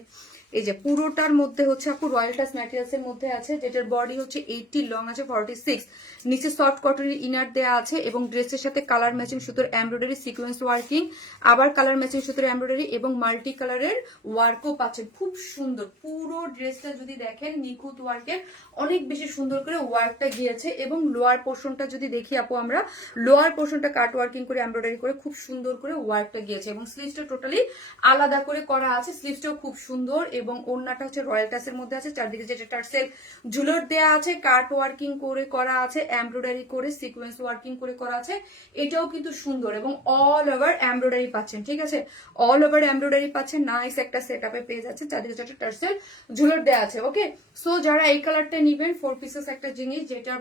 এই যে পুরোটার মধ্যে হচ্ছে আপু রয়্যাল টাচ ম্যাটেরিয়ালস এর মধ্যে আছে, যেটার বডি হচ্ছে 80, লং আছে 46, নিচে সফট কটনের ইনার দেয়া আছে এবং ড্রেসের সাথে কালার ম্যাচিং সুতোর এমব্রয়ডারি সিকোয়েন্স ওয়ার্কিং, আবার কালার ম্যাচিং সুতোর এমব্রয়ডারি এবং মাল্টি কালারের ওয়ার্কও পাচ্ছেন। খুব সুন্দর পুরো ড্রেসটা যদি দেখেন, নিখুঁত ওয়ার্কের, অনেক বেশি সুন্দর করে ওয়ার্কটা গিয়েছে। এবং লোয়ার পোর্শনটা যদি দেখি আপু, আমরা লোয়ার পোর্শনটা কাট ওয়ার্কিং করে এমব্রয়ডারি করে খুব সুন্দর করে ওয়ার্কটা গিয়েছে এবং স্লিভসটা টোটালি আলাদা করে করা আছে, স্লিভসটাও খুব সুন্দর এবং ওড়নাটা হচ্ছে রয়্যাল টাচের মধ্যে আছে, চারদিকে যেটা টার্সেল ঝুলট দেয়া আছে, কাট ওয়ার্কিং করে করা আছে, এমব্রয়ডারি করে সিকোয়েন্স ওয়ার্কিং করে করা আছে, এটাও কিন্তু সুন্দর এবং অল ওভার এমব্রয়ডারি পাচ্ছেন। ঠিক আছে, অল ওভার এমব্রয়ডারি পাচ্ছেন, নাইস একটা সেটআপে পেয়ে যাচ্ছে, চারদিকে যেটা টার্সেল ঝুলট দেয়া আছে। ওকে, সো যারা এই কালারটা নিবেন, 4 পিসেস একটা জিনিস যেটা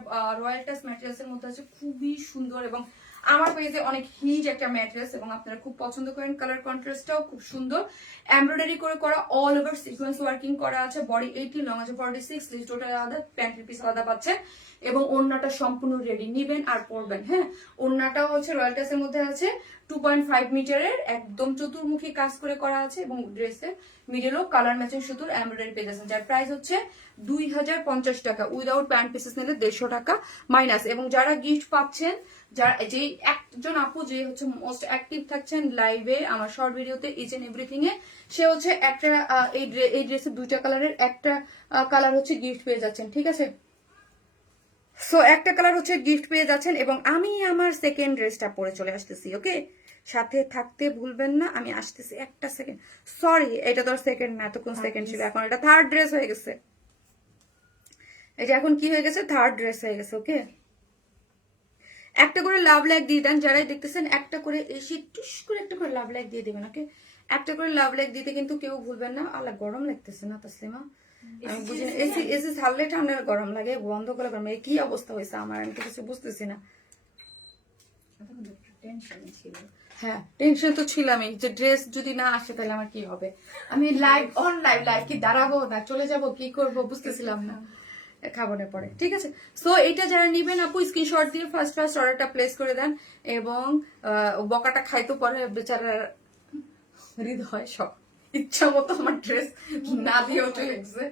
রয়্যাল টাচ ম্যাটেরিয়ালস এর মধ্যে আছে, খুবই সুন্দর এবং আমার পেজে অনেক হিট একটা ম্যাট্রেস এবং আপনারা খুব পছন্দ করেন। কালার কন্ট্রাস্টটাও খুব সুন্দর, এমব্রয়ডারি করে করা, অল ওভার সিকোয়েন্স ওয়ার্কিং করা আছে, বডি 80, লং আছে 46, স্লিভ টোটাল আলাদা, প্যান্টের পিস আলাদা পাচ্ছেন এবং ওড়নাটা সম্পূর্ণ রেডি, নিবেন আর পরবেন। হ্যাঁ, ওড়নাটাও হচ্ছে রয়্যাল টাচের মধ্যে আছে, 2.5 মিটারের একদম চতুর্মুখী কাজ করে করা আছে এবং ড্রেসের মিডলও কালার ম্যাচিং সুতোর এমব্রয়ডারি পেয়ে যাচ্ছেন, যার প্রাইস হচ্ছে 2050 টাকা, উইদাউট প্যান্ট পিসেস নিলে 150 টাকা মাইনাস। এবং যারা গিফট পাচ্ছেন, যারা যে একজন আপু যে হচ্ছে মোস্ট অ্যাক্টিভ থাকছেন লাইভে আমার শর্ট ভিডিওতে ইচ এন্ড এভরিথিং এ, সে হচ্ছে একটা এই ড্রেসের 2টা কালারের একটা কালার হচ্ছে গিফট পেয়ে যাচ্ছেন। ঠিক আছে, সো একটা কালার হচ্ছে গিফট পেয়ে যাচ্ছেন এবং আমি আমার সেকেন্ড ড্রেসটা পরে চলে আসতেছি। ওকে, সাথে থাকতে ভুলবেন না, আমি আসতেছি, একটা সেকেন্ড, সরি এটা তো সেকেন্ড না, এতক্ষণ সেকেন্ড ছিল, এখন এটা থার্ড ড্রেস হয়ে গেছে। এই যে এখন কি হয়ে গেছে, থার্ড ড্রেস হয়ে গেছে। ওকে, একটা করে লাভ লাইক দিয়ে দেন, যারাই দেখতেছেন একটা করে এসে টুস করে একটা করে লাভ লাইক দিয়ে দেবেন। ওকে, একটা করে লাভ লাইক দিতে কিন্তু কেউ ভুলবেন না। আল্লাহ গরম লাগতেছে না তাসলিমা, আমি বুঝি না, এসি এসি ছাড়লে ঠান্ডা গরম লাগে, বন্ধ করে গরম, এই কি অবস্থা হয়েছে আমার, আমি তো কিছু বুঝতেছি না। হ্যাঁ, টেনশন তো ছিলামই যে ড্রেস যদি না আসে তাহলে আমার কি হবে, আমি লাইভ অন লাইভ কি দাঁড়াবো না চলে যাব, কি করব বুঝতেছিলাম না খাবারের পরে। ঠিক আছে, সো এটা যারা নিবেন আপু স্ক্রিনশট দিয়ে ফার্স্ট অর্ডারটা প্লেস করে দেন এবং বকাটা খাইতো পরে বেচারার হৃদয় সব ইচ্ছা মতো আমার ড্রেস না দিয়েও চলে গেছে।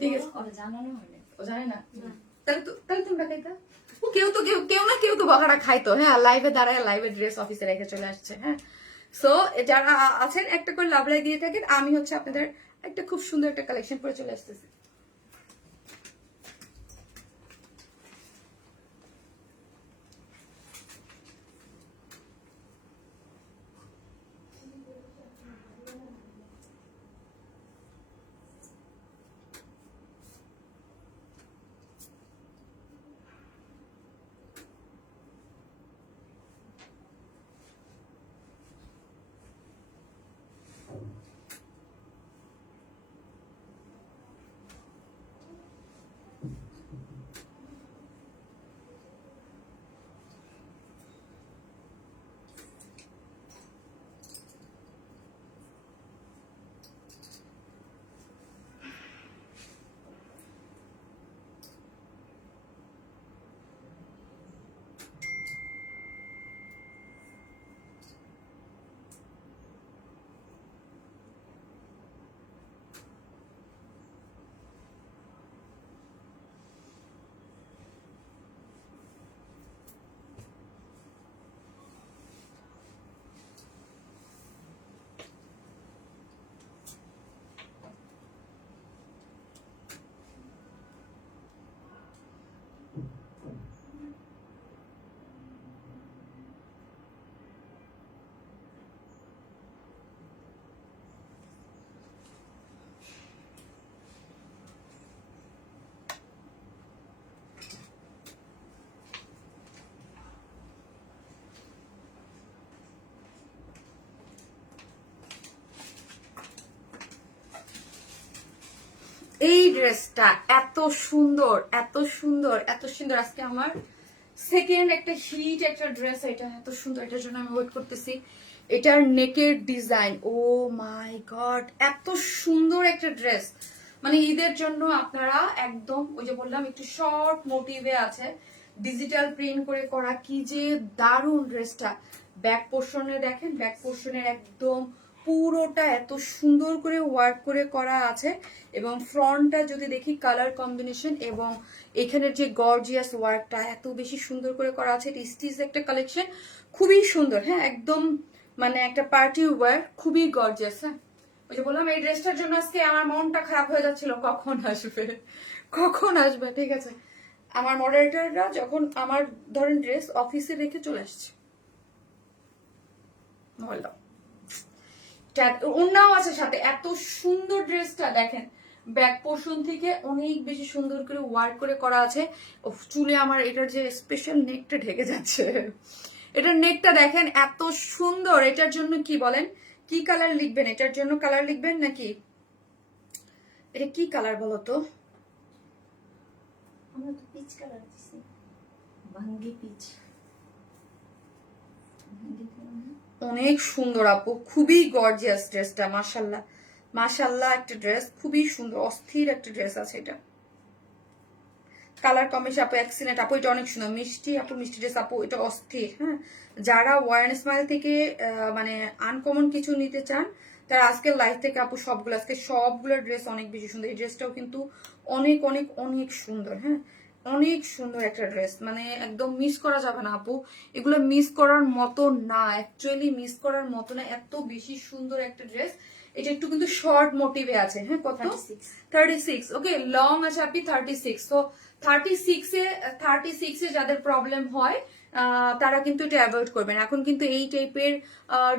ঠিক আছে, জানানো হয়নি, ও জানে না, তাহলে তোমরা খাইতা, কেউ না কেউ তো বকাটা খাইতো। হ্যাঁ, লাইভে দাঁড়ায় লাইভে ড্রেস অফিসে রেখে চলে আসছে। হ্যাঁ, সো যারা আছেন একটা করে লাভ লাই দিয়ে থাকেন, আমি হচ্ছে আপনাদের একটা খুব সুন্দর একটা কালেকশন পরে চলে আসতেছি। এই ড্রেসটা এত সুন্দর এত সুন্দর এত সুন্দর, আজকে আমার সেকেন্ড একটা হিট একটা ড্রেস, এটা এত সুন্দর, এটার জন্য আমি ওয়েট করতেছি। এটার নেকের ডিজাইন, ও মাই গড, এত সুন্দর একটা ড্রেস, মানে ঈদের জন্য আপনারা একদম ওই যে বললাম একটু শর্ট মোটিভে আছে, ডিজিটাল প্রিন্ট করে করা, কি যে দারুণ ড্রেসটা। ব্যাক পোর্শনে দেখেন, ব্যাক পোর্শনের একদম পুরোটা এত সুন্দর করে ওয়ার্ক করে করা আছে, এবং ফ্রন্টটা যদি দেখি কালার কম্বিনেশন এবং এখানের যে গর্জিয়াস ওয়ার্কটা এত বেশি সুন্দর করে করা আছে। স্টিচ একটা কালেকশন, খুবই সুন্দর। হ্যাঁ, একদম মানে একটা পার্টি ওয়্যার, খুবই গর্জিয়াস। হ্যাঁ, ওই যে বললাম এই ড্রেসটার জন্য আজকে আমার মনটা খারাপ হয়ে যাচ্ছিল, কখন আসবে কখন আসবে। ঠিক আছে, আমার মডারেটররা যখন আমার ধরেন ড্রেস অফিসে রেখে চলে আসছে, বললাম ওনাও আছে সাথে। এত সুন্দর ড্রেসটা দেখেন, ব্যাক পোর্শন থেকে অনেক বেশি সুন্দর করে ওয়ার্ক করে করা আছে। চুলে আমার এটার যে স্পেশাল নেকটা ঢেকে যাচ্ছে, এটার নেকটা দেখেন এত সুন্দর। এটার জন্য কি বলেন, কি কালার লিখবেন? এটার জন্য কালার লিখবেন নাকি? এটা কি কালার বলো তো? আমরা তো পিচ কালার দিছি, ভাঙ্গি পিচ। ভাঙ্গি কালার না? অনেক সুন্দর আপু, খুবই গর্জিয়াস ড্রেসটা। মাশাল্লাহ মাশাল্লাহ, একটা ড্রেস খুবই সুন্দর, অস্থির একটা ড্রেস আছে এটা। কালার কম্বিনেশন আপু এক্সিলেন্ট আপু, এটা অনেক সুন্দর। মিষ্টি আপু, মিষ্টি ড্রেস আপু, এটা অস্থির। হ্যাঁ, যারা ওয়ার্ন স্মাইল থেকে মানে আনকমন কিছু নিতে চান, তারা আজকের লাইফ থেকে আপু সবগুলো, আজকে সবগুলো ড্রেস অনেক বেশি সুন্দর। এই ড্রেসটাও কিন্তু অনেক অনেক অনেক সুন্দর। হ্যাঁ, অনেক সুন্দর একটা ড্রেস, মানে একদম মিস করা যাবে না আপু। এগুলো মিস করার মতো না, অ্যাকচুয়ালি মিস করার মতো না, এত বেশি সুন্দর একটা ড্রেস। এটা একটু কিন্তু শর্ট মোটিভে আছে। হ্যাঁ, কত? 36। ওকে, লং আছে আপনি 36। তো 36 এ যাদের প্রবলেম হয় তারা কিন্তু এটা অ্যাভয়েড করবেন। এখন কিন্তু এই টাইপের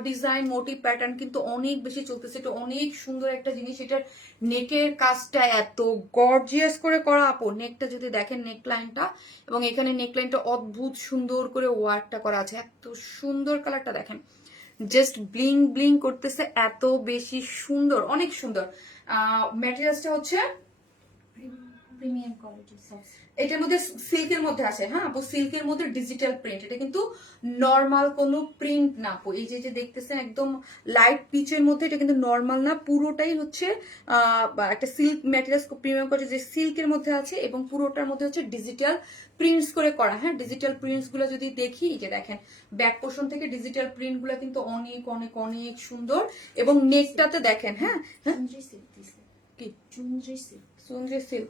ডিজাইন মোটিভ প্যাটার্ন কিন্তু অনেক বেশি চলতেছে। এটা অনেক সুন্দর একটা জিনিস। এটার নেকের কাজটা এত গর্জিয়াস করে করা আপু। নেকটা যদি দেখেন, নেক লাইনটা এবং এখানে নেক লাইনটা অদ্ভুত সুন্দর করে ওয়ার্কটা করা আছে। এত সুন্দর কালারটা দেখেন, জাস্ট ব্লিং ব্লিং করতেছে, এত বেশি সুন্দর, অনেক সুন্দর। ম্যাটেরিয়ালসটা হচ্ছে প্রিমিয়াম কোয়ালিটি সফট। এটার মধ্যে সিল্কের মধ্যে আছে। হ্যাঁ আপু, সিল্কের মধ্যে ডিজিটাল প্রিন্ট, এটা কিন্তু নর্মাল কোনো প্রিন্ট না আপু। এই যে দেখতেছেন একদম লাইট পিচের মধ্যে, এটা কিন্তু নর্মাল না, পুরোটাই হচ্ছে একটা সিল্ক ম্যাটেরিয়ালস প্রিমিয়াম কোয়ালিটি যে সিল্কের মধ্যে আছে, এবং পুরোটার মধ্যে হচ্ছে ডিজিটাল প্রিন্টস করে করা। হ্যাঁ, ডিজিটাল প্রিন্টস গুলো যদি দেখি, এই যে দেখেন ব্যাক পোর্শন থেকে ডিজিটাল প্রিন্ট গুলো কিন্তু অনেক অনেক অনেক সুন্দর, এবং নেকটাতে দেখেন। হ্যাঁ, চুনরি সিল্ক দিছে, কি চুনরি সিল্ক। সুন্দর সিল্ক,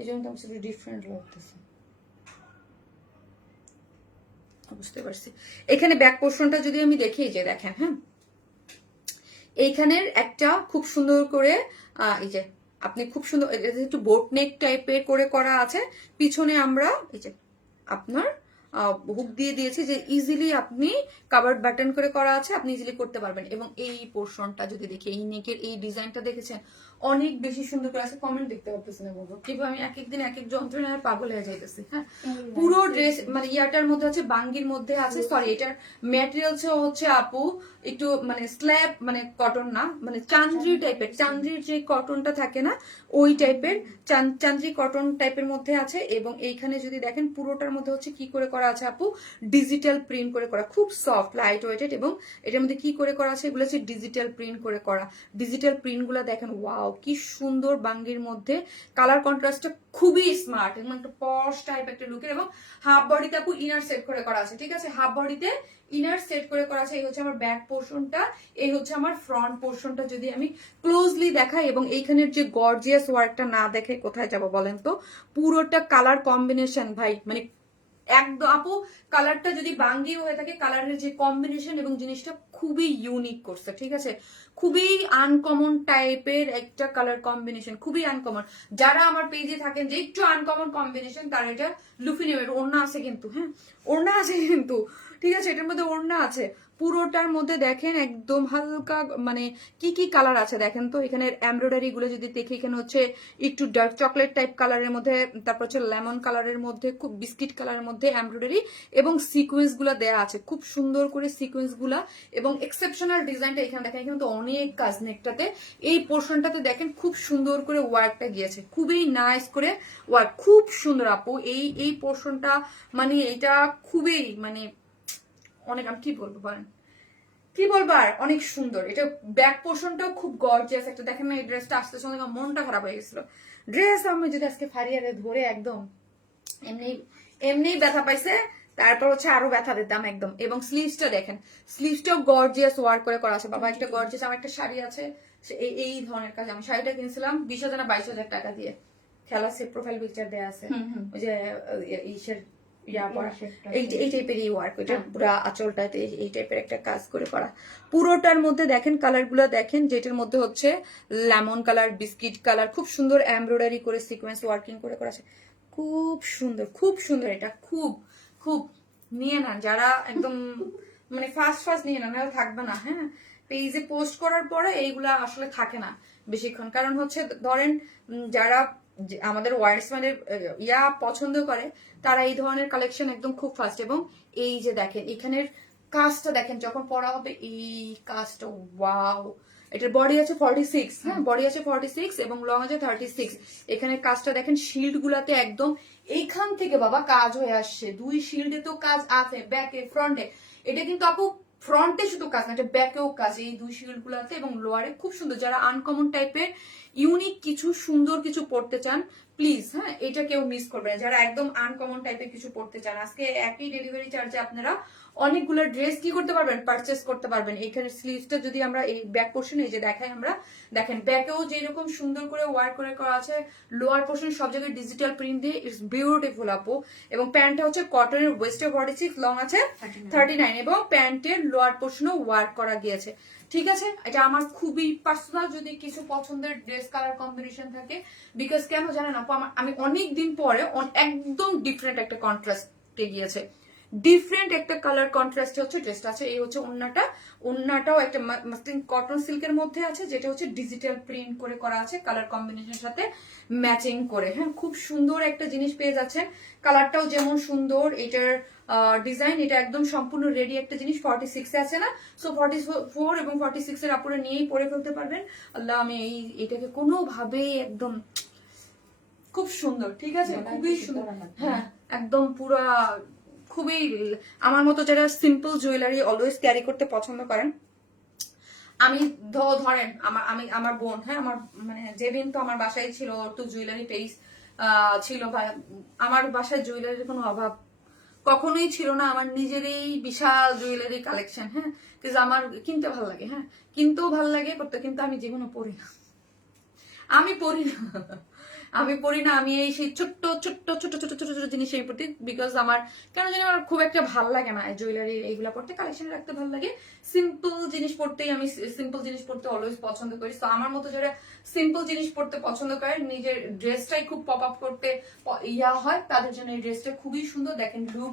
এই জন্য তো আমার সাথে ডিফারেন্ট লাগতেছে, বুঝতে পারছি। এখানে ব্যাক পোর্শনটা যদি আমি দেখি, এই যে দেখেন। হ্যাঁ, এইখানের একটা খুব সুন্দর করে এই যে আপনি খুব সুন্দর একটু বোট নেক টাইপের করে করা আছে। পিছনে আমরা এই যে আপনার হুক দিয়ে দিয়েছি, যে ইজিলি আপনি কাভার বাটন করে করা আছে, আপনি ইজিলি করতে পারবেন। এবং এই পোর্শনটা যদি দেখি, এই নেকের এই ডিজাইনটা দেখেছেন, অনেক বেশি সুন্দর করে আছে। কমেন্ট দেখতে পারতেছি না বলবো, কিন্তু আমি এক একদিন এক এক যন্ত্রণায় পাগল হয়ে যাইতেছি। হ্যাঁ, পুরো ড্রেস মানে ইয়াটার মধ্যে আছে, বাঙ্গির মধ্যে আছে, সরি এটার ম্যাটেরিয়ালস হচ্ছে আপু একটু মানে স্ল্যাব, মানে কটন না, মানে চান্দ্রি টাইপের, চান্দ্রির যে কটনটা থাকে না ওই টাইপের, চান্দ্রি কটন টাইপের মধ্যে আছে। এবং এইখানে যদি দেখেন পুরোটার মধ্যে হচ্ছে কি করে করা আছে আপু, ডিজিটাল প্রিন্ট করে করা, খুব সফট লাইট ওয়েটেড। এবং এটার মধ্যে কি করে করা আছে, এগুলো হচ্ছে ডিজিটাল প্রিন্ট করে করা। ডিজিটাল প্রিন্ট গুলা দেখেন, ওয়াও কি সুন্দর। বাঙ্গির মধ্যে কালার কন্ট্রাস্টটা খুবই স্মার্ট, এবং একটা পশ টাইপ একটা লুকের। এবং হাফ বডিতে আপু ইনার সেট করে করা আছে। ঠিক আছে, হাফ বডিতে ইনার সেট করে করা আছে। এই হচ্ছে আমার ব্যাক পোর্শনটা, এই হচ্ছে আমার ফ্রন্ট পোর্শনটা। যদি আমি ক্লোজলি দেখাই, এবং এইখানের যে গর্জিয়াস ওয়ার্কটা না দেখে কোথায় যাব বলেন তো? পুরোটা কালার কম্বিনেশন ভাই, মানে একদম আপু কালারটা যদি বাঙ্গি হয়ে থাকে, কালারের যে কম্বিনেশন এবং জিনিসটা খুবই ইউনিক করছে। ঠিক আছে, খুবই আনকমন টাইপের একটা কালার কম্বিনেশন, খুবই আনকমন। যারা আমার পেজে থাকেন যে একটু আনকমন কম্বিনেশন, তারা এটা লুফি নেবেন। ওড়না আছে কিন্তু, হ্যাঁ ওড়না আছে কিন্তু, ঠিক আছে, এটার মধ্যে ওড়না আছে। পুরোটার মধ্যে দেখেন একদম হালকা, মানে কি কি কালার আছে দেখেন তো। এখানে এমব্রয়ডারি গুলো যদি দেখি, এখানে হচ্ছে একটু ডার্ক চকলেট টাইপ কালারের মধ্যে, তারপর হচ্ছে লেমন কালারের মধ্যে, খুব বিস্কিট কালারের মধ্যে এমব্রয়ডারি এবং সিকোয়েন্স গুলা দেয়া আছে, খুব সুন্দর করে সিকোয়েন্স গুলা। এবং এক্সেপশনাল ডিজাইনটা এখানে দেখেন, এখানে তো অনেক কাজ নেকটাতে। এই পোর্শনটাতে দেখেন খুব সুন্দর করে ওয়ার্কটা গিয়েছে, খুবই নাইস করে ওয়ার্ক, খুব সুন্দর আপু। এই পোর্শনটা মানে এটা খুবই মানে অনেক, আমি কি বলবো বলেন, কি বলবো আর, অনেক সুন্দর। এটা ব্যাক পোর্শনটাও খুব গর্জিয়াস একটা। দেখেন না এই ড্রেসটা আসতে সঙ্গে আমার মনটা খারাপ হয়ে গেছিল। ড্রেস আমি যদি আজকে ফারিয়ারে ধরে একদম এমনি এমনি ব্যথা পাইছে, তারপর হচ্ছে আরো ব্যথা দিতাম একদম। এবং স্লিভসটা দেখেন, স্লিভসটাও গর্জিয়াস ওয়ার্ক করে করা আছে বাবা। একটা গর্জিয়াস, আমার একটা শাড়ি আছে এই ধরনের কাজ। আমি শাড়িটা কিনছিলাম 20,000 না 22,000 টাকা দিয়ে। খেলা সে প্রোফাইল পিকচার দেয়া আছে, ওই যে ইসের এই টাইপেরই ওয়ার্ক, ওইটা পুরো আঁচলটাতে এই টাইপের একটা কাজ করে করা। পুরোটার মধ্যে দেখেন কালার গুলো দেখেন, যেটার মধ্যে হচ্ছে লেমন কালার, বিস্কিট কালার, খুব সুন্দর এমব্রয়ডারি করে সিকোয়েন্স ওয়ার্কিং করে করা আছে। খুব সুন্দর, খুব সুন্দর। এটা খুব খুব নিয়ে নেন যারা একদম মানে ফার্স্ট ফার্স্ট নিয়ে নেন, থাকবে না। হ্যাঁ, পেজে পোস্ট করার পরে এইগুলা আসলে থাকে না বেশিক্ষণ। কারণ হচ্ছে ধরেন যারা আমাদের ওয়ার্ডসম্যানের ইয়া পছন্দ করে, তারা এই ধরনের কালেকশন একদম খুব ফাস্ট। এবং এই যে দেখেন এখানের কাজটা দেখেন, যখন পরা হবে এই কাজটা, ওয়াও। এটার বডি আছে 46, হ্যাঁ বডি আছে 46 এবং লং আছে 36। এখানে কাজটা দেখেন, শিল্ড গুলাতে একদম এইখান থেকে বাবা কাজ হয়ে আসছে। দুই শিল্ডে তো কাজ আছে, ব্যাকে ফ্রন্টে। এটা কিন্তু আপু ফ্রন্টে শুধু কাজ না, এটা ব্যাকেও কাজ এই দুই শিল্ড গুলাতে এবং লোয়ারে খুব সুন্দর। যারা আনকমন টাইপের ইউনিক কিছু সুন্দর কিছু পড়তে চান, প্লিজ হ্যাঁ এটা কেউ মিস করবে না। যারা একদম আনকমন টাইপের কিছু পড়তে চান, আজকে একই ডেলিভারি চার্জে আপনারা অনেকগুলো ড্রেস কি করতে পারবেন, পারচেস করতে পারবেন। এখানে স্লিভসটা যদি আমরা এই ব্যাক পোর্শন এই যে দেখাই আমরা, দেখেন ব্যাকেও যেরকম সুন্দর করে ওয়ার্ক করে করা আছে, লোয়ার পোর্শন সব জায়গায় ডিজিটাল প্রিন্ট দিয়ে, ইটস বিউটিফুল আপু। এবং প্যান্টটা হচ্ছে কটনের, ওয়েস্টে 46, লং আছে 39 এবং প্যান্টের লোয়ার পোর্শনও ওয়ার্ক করা গিয়েছে। ঠিক আছে, এটা আমার খুবই পার্সোনাল যদি কিছু পছন্দের ড্রেস কালার কম্বিনেশন থাকে। বিকজ কেন জানেন আপু, আমি অনেক দিন পরে একদম ডিফারেন্ট একটা কন্ট্রাস্টে গিয়েছে। ডিফারেন্ট একটা কালার কন্ট্রাস্ট হচ্ছে ড্রেসটা আছে। এই হচ্ছে ওন্নাটাও একটা মাসলিন কটন সিল্কের মধ্যে আছে, যেটা হচ্ছে ডিজিটাল প্রিন্ট করে করা আছে কালার কম্বিনেশনের সাথে ম্যাচিং করে। হ্যাঁ, খুব সুন্দর একটা জিনিস পেয়ে যাচ্ছেন। কালারটাও যেমন সুন্দর, এটার ডিজাইন, এটা একদম সম্পূর্ণ রেডি একটা জিনিস। 46 আছে না, সো 44 এবং 46 এর আপুরে নিয়েই পরে ফেলতে পারবেন। আল্লাহ, আমি এটাকে কোনোভাবে একদম খুব সুন্দর। ঠিক আছে, খুবই সুন্দর। হ্যাঁ, একদম পুরা খুবই আমার মতো যারা সিম্পল জুয়েলারি অলওয়েজ ক্যারি করতে পছন্দ করেন। আমি ধরেন আমার বোন, হ্যাঁ আমার মানে যেদিন তো আমার বাসায় ছিল তো জুয়েলারি পেজ ছিল। আমার বাসায় জুয়েলারির কোনো অভাব কখনোই ছিল না। আমার নিজেরই বিশাল জুয়েলারি কালেকশন। হ্যাঁ, কিন্তু আমার কিনতে ভালো লাগে, হ্যাঁ কিনতেও ভালো লাগে করতে, কিন্তু আমি জীবনে পড়ি না। আমি পড়ি না, আমি এই সেই ছোট্ট ছোট্ট ছোট ছোট ছোট ছোট জিনিস এই প্রতি। বিকজ আমার কেন জানি আমার খুব একটা ভাল লাগে না জুয়েলারি এইগুলা পড়তে, কালেকশন রাখতে ভালো লাগে। সিম্পল জিনিস পড়তেই আমি সিম্পল জিনিস পড়তে অলওয়েজ পছন্দ করি। তো আমার মতো যারা সিম্পল জিনিস পড়তে পছন্দ করে, নিজের ড্রেসটাই খুব পপ আপ করতে ইয়া হয়, তাদের জন্য এই ড্রেসটা খুবই সুন্দর। দেখেন লুক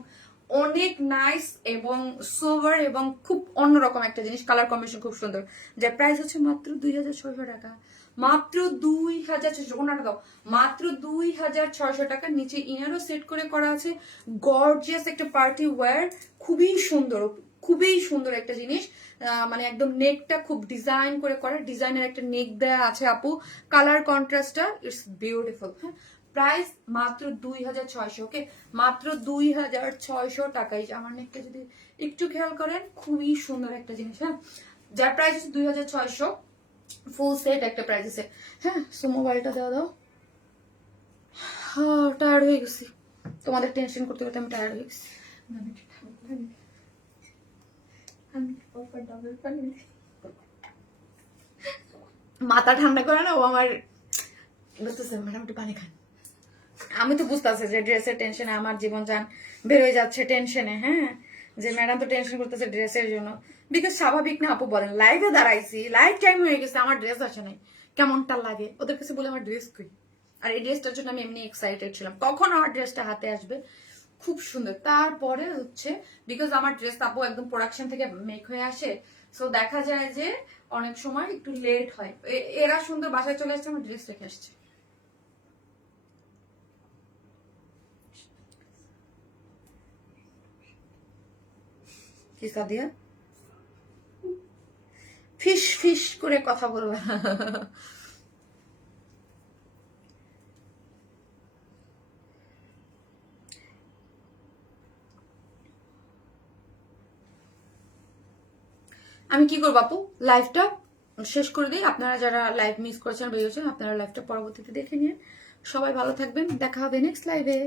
অনেক নাইস এবং সোভার এবং খুব অন্যরকম একটা জিনিস। কালার কম্বিনেশন খুব সুন্দর, যার প্রাইস হচ্ছে মাত্র 2,600 টাকা। মাত্র 2,600, ওনাটা দাও, মাত্র 2,600 টাকা। নিচে ইনারও সেট করে করা আছে, গর্জিয়াস একটা পার্টি ওয়্যার, খুবই সুন্দর, খুবই সুন্দর একটা জিনিস। মানে একদম নেকটা খুব ডিজাইন করে করা, ডিজাইনের একটা নেক দেয়া আছে আপু। কালার কন্ট্রাস্টটা ইটস বিউটিফুল। হ্যাঁ, প্রাইস মাত্র 2,600। ওকে, মাত্র 2,600 টাকায়। আমার নেকটা যদি একটু খেয়াল করেন, খুবই সুন্দর একটা জিনিস। হ্যাঁ, যার প্রাইস হচ্ছে 2,600, ফুল সেট একটা প্রাইস আছে। হ্যাঁ, সো মোবাইলটা দেওয়া দাও। হ্যাঁ, টায়ার্ড হয়ে গেছি, তোমাদের টেনশন করতে করতে আমি টায়ার্ড হয়ে গেছি। মাথা ঠান্ডা করে না ও আমার, বুঝতেছে ম্যাডাম একটু পানি খান। আমি তো বুঝতেছি যে ড্রেসের টেনশনে আমার জীবন যান বের হয়ে যাচ্ছে টেনশনে। হ্যাঁ, যে ম্যাডাম তো টেনশন করতেছে ড্রেসের জন্য। বিকজ স্বাভাবিক না আপু, বলেন লাইভে দাঁড়াইছি, লাইভ টাইম হয়ে গেছে, আমার ড্রেস আসে নাই, কেমনটা লাগে ওদের কাছে বলে আমার ড্রেস কই। আর এই ড্রেসটার জন্য আমি এমনি এক্সাইটেড ছিলাম কখন আমার ড্রেসটা হাতে আসবে। খুব সুন্দর। তারপরে হচ্ছে বিকজ আমার ড্রেস আপু একদম প্রোডাকশন থেকে মেক হয়ে আসে, সো দেখা যায় যে অনেক সময় একটু লেট হয়। এরা সুন্দর বাসায় চলে আসছে, আমার ড্রেস রেখে আসছে। কি সাদিয়া, ফিস ফিস করে কথা বলবা। আমি কি করবো আপু, লাইভটা শেষ করে দিই। আপনারা যারা লাইভ মিস করেছেন বেরিয়েছেন, আপনারা লাইভটা পরবর্তীতে দেখে নিন। সবাই ভালো থাকবেন, দেখা হবে নেক্সট লাইভে।